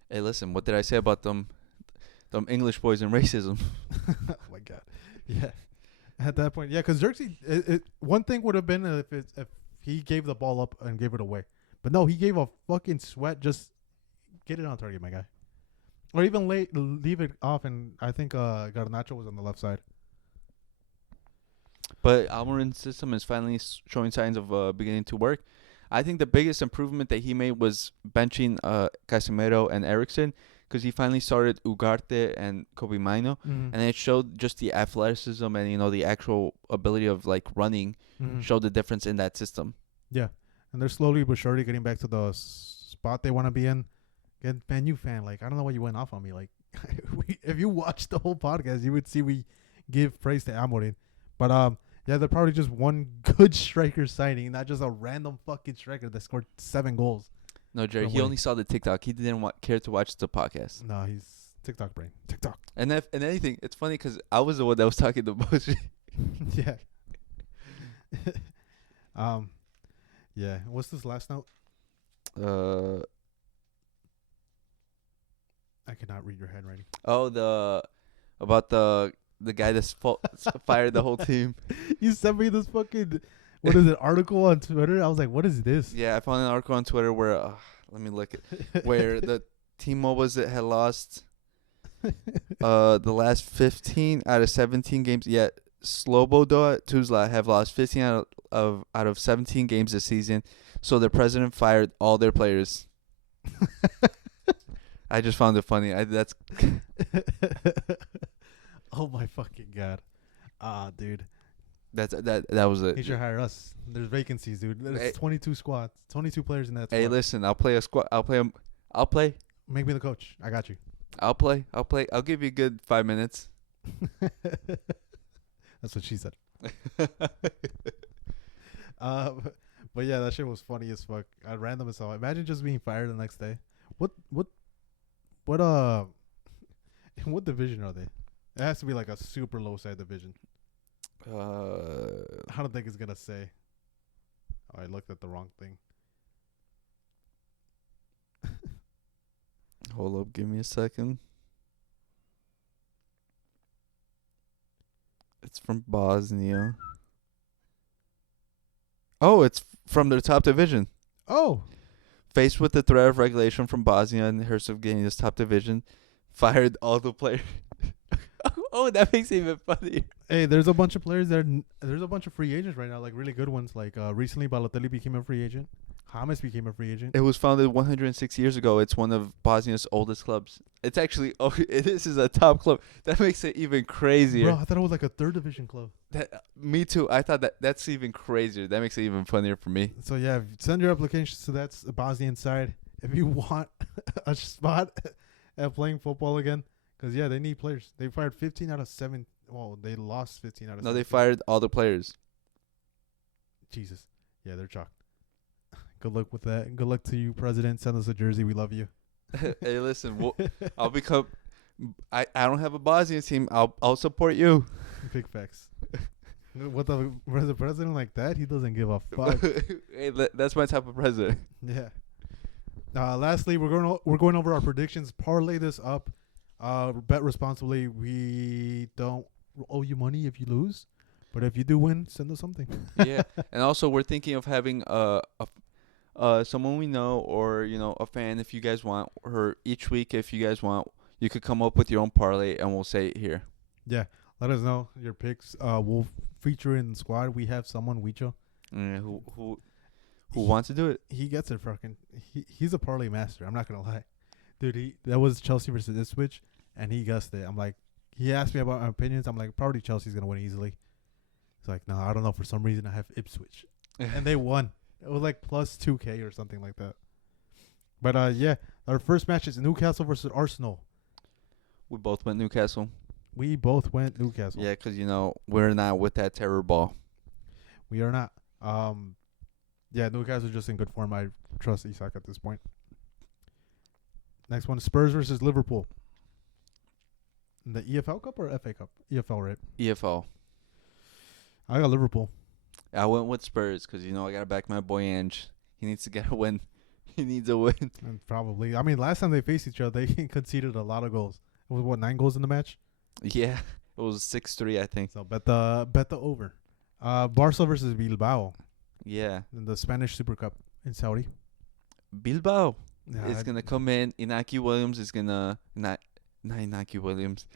Hey, listen, what did I say about them English boys and racism? Oh, my God. Yeah. At that point, yeah, because Xerxes, one thing would have been if he gave the ball up and gave it away. But no, he gave a fucking sweat just Get it on target, my guy. Or even leave it off, and I think Garnacho was on the left side. But Almiron's system is finally showing signs of beginning to work. I think the biggest improvement that he made was benching Casemiro and Eriksson, because he finally started Ugarte and Kobe Mino, Mm-hmm. and it showed just the athleticism and the actual ability of like running Mm-hmm. showed the difference in that system. Yeah, and they're slowly but surely getting back to the spot they want to be in. Again, Man U fan, like I don't know why you went off on me. Like, if you watched the whole podcast, you would see we give praise to Amorim. But yeah, they're probably just one good striker signing, not just a random fucking striker that scored 7 goals. No, Jerry, No he way. only saw the TikTok. He didn't care to watch the podcast. No, he's TikTok brain. TikTok. And anything, it's funny because I was the one that was talking the most. Yeah. Yeah. What's this last note? I cannot read your handwriting. About the guy that's fired the whole team. You sent me this fucking what is it article on Twitter? I was like, what is this? Yeah, I found an article on Twitter where let me look at where the T-Mobiles that had lost the last 15 out of 17 games. Yet Sloboda Tuzla have lost 15 out of 17 games this season. So the president fired all their players. I just found it funny. That's Oh my fucking god. Dude. that was it. He should hire us. There's vacancies, dude. There's Hey. 22 squads. 22 players in that squad. Hey, listen, I'll play a squad. I'll play. Make me the coach. I got you. I'll play. I'll give you a good 5 minutes. That's what she said. But yeah, that shit was funny as fuck. I random as hell. Imagine just being fired the next day. What in what division are they? It has to be like a super low side division. I don't think it's gonna say. Oh, I looked at the wrong thing. Hold up, give me a second. It's from Bosnia. Oh, it's from their top division. Oh, Faced with the threat of regulation from Bosnia and Herzegovina's top division, fired all the players. Oh, that makes it even funnier. hey, there's a bunch of players there. There's a bunch of free agents right now, like really good ones. Like recently, Balotelli became a free agent. James became a free agent. It was founded 106 years ago. It's one of Bosnia's oldest clubs. It's actually this is a top club. That makes it even crazier. Bro, I thought it was like a third division club. Me too. I thought that's even crazier. That makes it even funnier for me. So yeah, send your applications to that Bosnian side if you want a spot at playing football again. Because yeah, they need players. They fired 15 out of 7. Well, they lost 15 out of. No, 17. they fired all the players. Jesus. Yeah, they're chalked. Good luck with that. Good luck to you, President. Send us a jersey. We love you. Hey, listen, I'll become. I don't have a Bosnian team. I'll support you. Big facts. What the president like that? He doesn't give a fuck. Hey, that's my type of president. Yeah. Lastly, we're going over our predictions. Parlay this up. Bet responsibly. We don't owe you money if you lose, but if you do win, send us something. Yeah, and also we're thinking of having someone we know or a fan if you guys want, or each week if you guys want, you could come up with your own parlay and we'll say it here. Yeah, let us know your picks. We'll feature in the squad. We have someone, Wicho. Who wants to do it? He gets it fucking. He's a parlay master. I'm not gonna lie, dude. That was Chelsea versus Ipswich, and he guessed it. I'm like, he asked me about my opinions. I'm like, probably Chelsea's gonna win easily. He's like, no, I don't know. For some reason, I have Ipswich, and they won. It was like plus 2K or something like that. But yeah, our first match is Newcastle versus Arsenal. We both went Newcastle. We both went Newcastle. Yeah, because we're not with that terror ball. We are not. Yeah, Newcastle just in good form. I trust Isak at this point. Next one, Spurs versus Liverpool. In the EFL Cup or FA Cup? EFL, right? EFL. I got Liverpool. I went with Spurs because I gotta back my boy Ange. He needs to get a win. He needs a win. And probably. I mean, last time they faced each other, they conceded a lot of goals. It was 9 goals in the match? Yeah, it was 6-3, I think. So bet the over. Barca versus Bilbao Yeah, in the Spanish Super Cup in Saudi. Bilbao. Yeah, is gonna come in. Inaki Williams is gonna not Inaki Williams.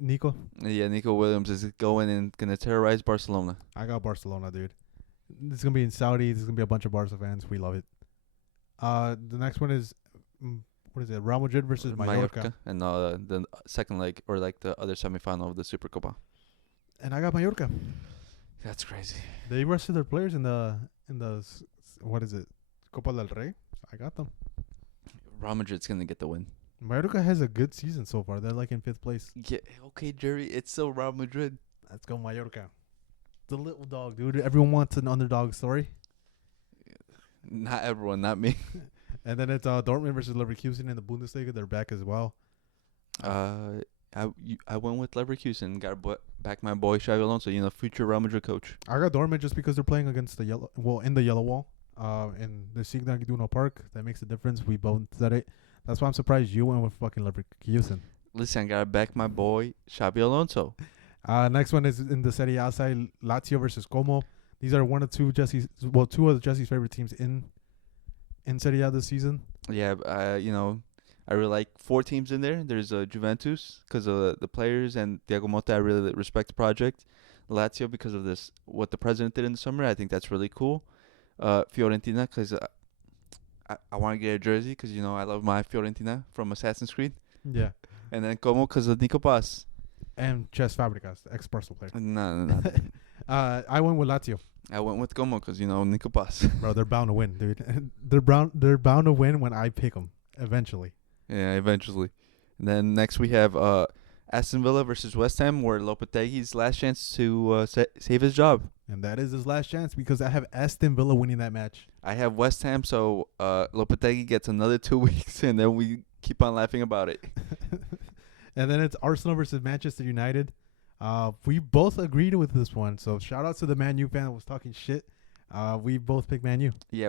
Nico. Yeah, Nico Williams is going and gonna terrorize Barcelona. I got Barcelona, dude. This is gonna be in Saudi. This is gonna be a bunch of Barca fans. We love it. The next one is what is it? Real Madrid versus Mallorca. And the second leg or like the other semifinal of the Super Copa. And I got Mallorca. That's crazy. They rested their players in the what is it? Copa del Rey. I got them. Real Madrid's gonna get the win. Mallorca has a good season so far. They're like in 5th place. Yeah, okay, Jerry. It's still Real Madrid. Let's go Mallorca. The little dog, dude. Everyone wants an underdog story. Not everyone, not me. And then it's Dortmund versus Leverkusen in the Bundesliga. They're back as well. I went with Leverkusen. Got back my boy Xabi Alonso. Future Real Madrid coach. I got Dortmund just because they're playing against in the yellow wall. In the Signal Iduna Park. That makes a difference. We both said it. That's why I'm surprised you went with fucking Leverkusen. Listen, I gotta back my boy Xabi Alonso. Next one is in the Serie A side, Lazio versus Como. These are two of Jesse's favorite teams in Serie A this season. Yeah, I really like 4 teams in there. There's Juventus because of the players and Diego Motta. I really respect the project. Lazio because of what the president did in the summer. I think that's really cool. Fiorentina because I want to get a jersey because I love my Fiorentina from Assassin's Creed. Yeah. And then Como because of Nico Paz. And Ches Fabregas, the ex-Barca player. No. I went with Lazio. I went with Como because Nico Paz. Bro, they're bound to win, dude. They're bound to win when I pick them eventually. Yeah, eventually. And then next we have Aston Villa versus West Ham, where Lopetegui's last chance to save his job. And that is his last chance because I have Aston Villa winning that match. I have West Ham, so Lopetegui gets another 2 weeks, and then we keep on laughing about it. And then it's Arsenal versus Manchester United. We both agreed with this one, so shout out to the Man U fan that was talking shit. We both picked Man U. Yeah,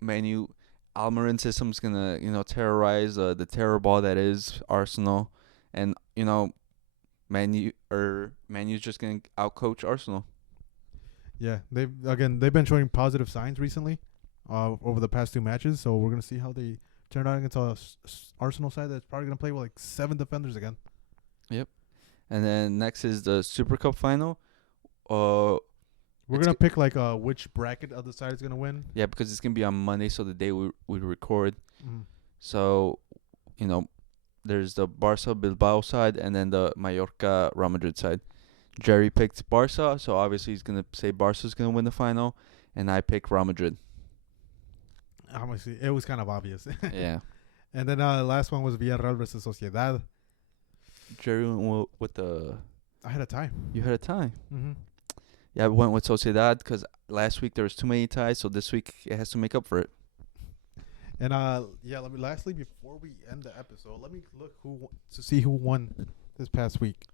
Man U. Almiron system's gonna terrorize the terror ball that is Arsenal, and Man U's just gonna outcoach Arsenal. Yeah, they've been showing positive signs recently, over the past 2 matches. So we're gonna see how they turn out against a Arsenal side that's probably gonna play with like 7 defenders again. Yep. And then next is the Super Cup final. We're gonna pick like which bracket other side is gonna win. Yeah, because it's gonna be on Monday, so the day we record. Mm. So, there's the Barca Bilbao side and then the Mallorca Real Madrid side. Jerry picked Barca, so obviously he's gonna say Barca's gonna win the final, and I pick Real Madrid. Obviously, it was kind of obvious. Yeah. And then the last one was Villarreal versus Sociedad. Jerry went with the. I had a tie. You had a tie. Mm-hmm. Yeah, I went with Sociedad because last week there was too many ties, so this week it has to make up for it. And lastly, before we end the episode, let me look to see who won this past week.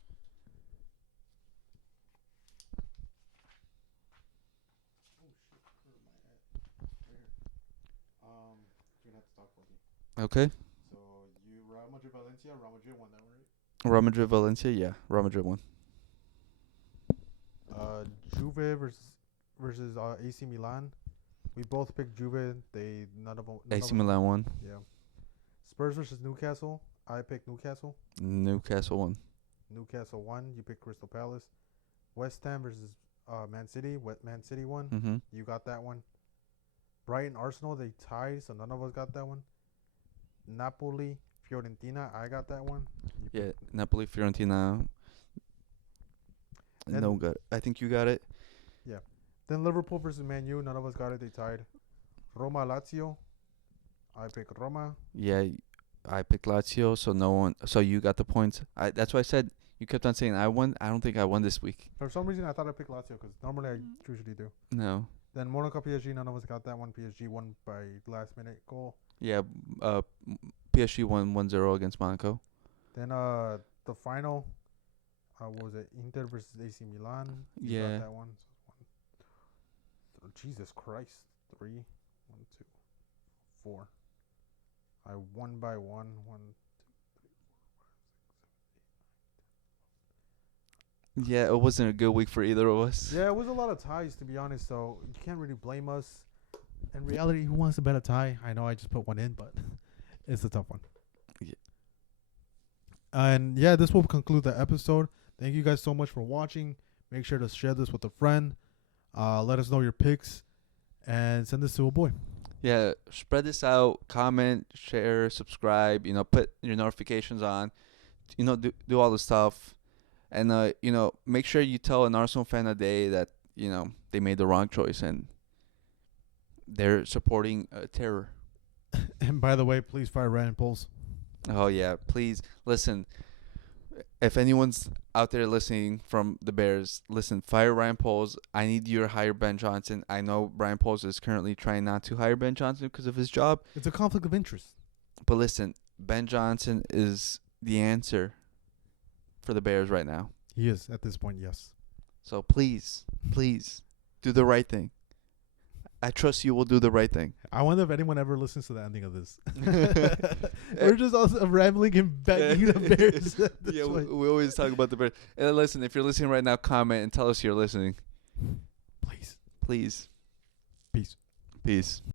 You're gonna have to talk for me. Okay. So Real Madrid Valencia, Real Madrid won that one, right? Real Madrid Valencia, yeah, Real Madrid won. Juve versus AC Milan. We both picked Juve. AC Milan won. Yeah. Spurs versus Newcastle. I picked Newcastle. Newcastle won. Newcastle won. You picked Crystal Palace. West Ham versus Man City. Man City won. Mm-hmm. You got that one. Brighton Arsenal, they tied, so none of us got that one. Napoli Fiorentina, I got that one. Yeah, Napoli Fiorentina. No good. I think you got it. Yeah. Then Liverpool versus Man U, none of us got it. They tied. Roma Lazio. I picked Roma. Yeah, I picked Lazio, so no one. So you got the points. That's why I said you kept on saying I won. I don't think I won this week. For some reason, I thought I picked Lazio because normally I usually do. No. Then Monaco PSG, none of us got that one. PSG won by last minute goal. Yeah, PSG won 1-0 against Monaco. Then the final, what was it? Inter versus AC Milan. You got that one. Oh, Jesus Christ. 3, 1, 2, 4. I won by 1, 1, 2, 3, 4, 5, 6, 7, 8, 9. Yeah, it wasn't a good week for either of us. Yeah, it was a lot of ties, to be honest, so you can't really blame us. In reality, who wants to bet a tie? I know I just put one in, but it's a tough one. Yeah. And yeah, this will conclude the episode. Thank you guys so much for watching. Make sure to share this with a friend. Let us know your picks and send this to a boy. Yeah, spread this out, comment, share, subscribe, put your notifications on, do all the stuff. And, make sure you tell an Arsenal fan a day that, they made the wrong choice and they're supporting terror. And by the way, please fire Ryan Poles. Oh, yeah, please listen. If anyone's out there listening from the Bears, listen, fire Ryan Poles. I need you to hire Ben Johnson. I know Ryan Poles is currently trying not to hire Ben Johnson because of his job. It's a conflict of interest. But listen, Ben Johnson is the answer for the Bears right now. He is at this point, yes. So please do the right thing. I trust you will do the right thing. I wonder if anyone ever listens to the ending of this. We're just also rambling and begging the Bears. Yeah, we always talk about the Bears. And listen, if you're listening right now, comment and tell us you're listening. Please. Please. Peace. Peace.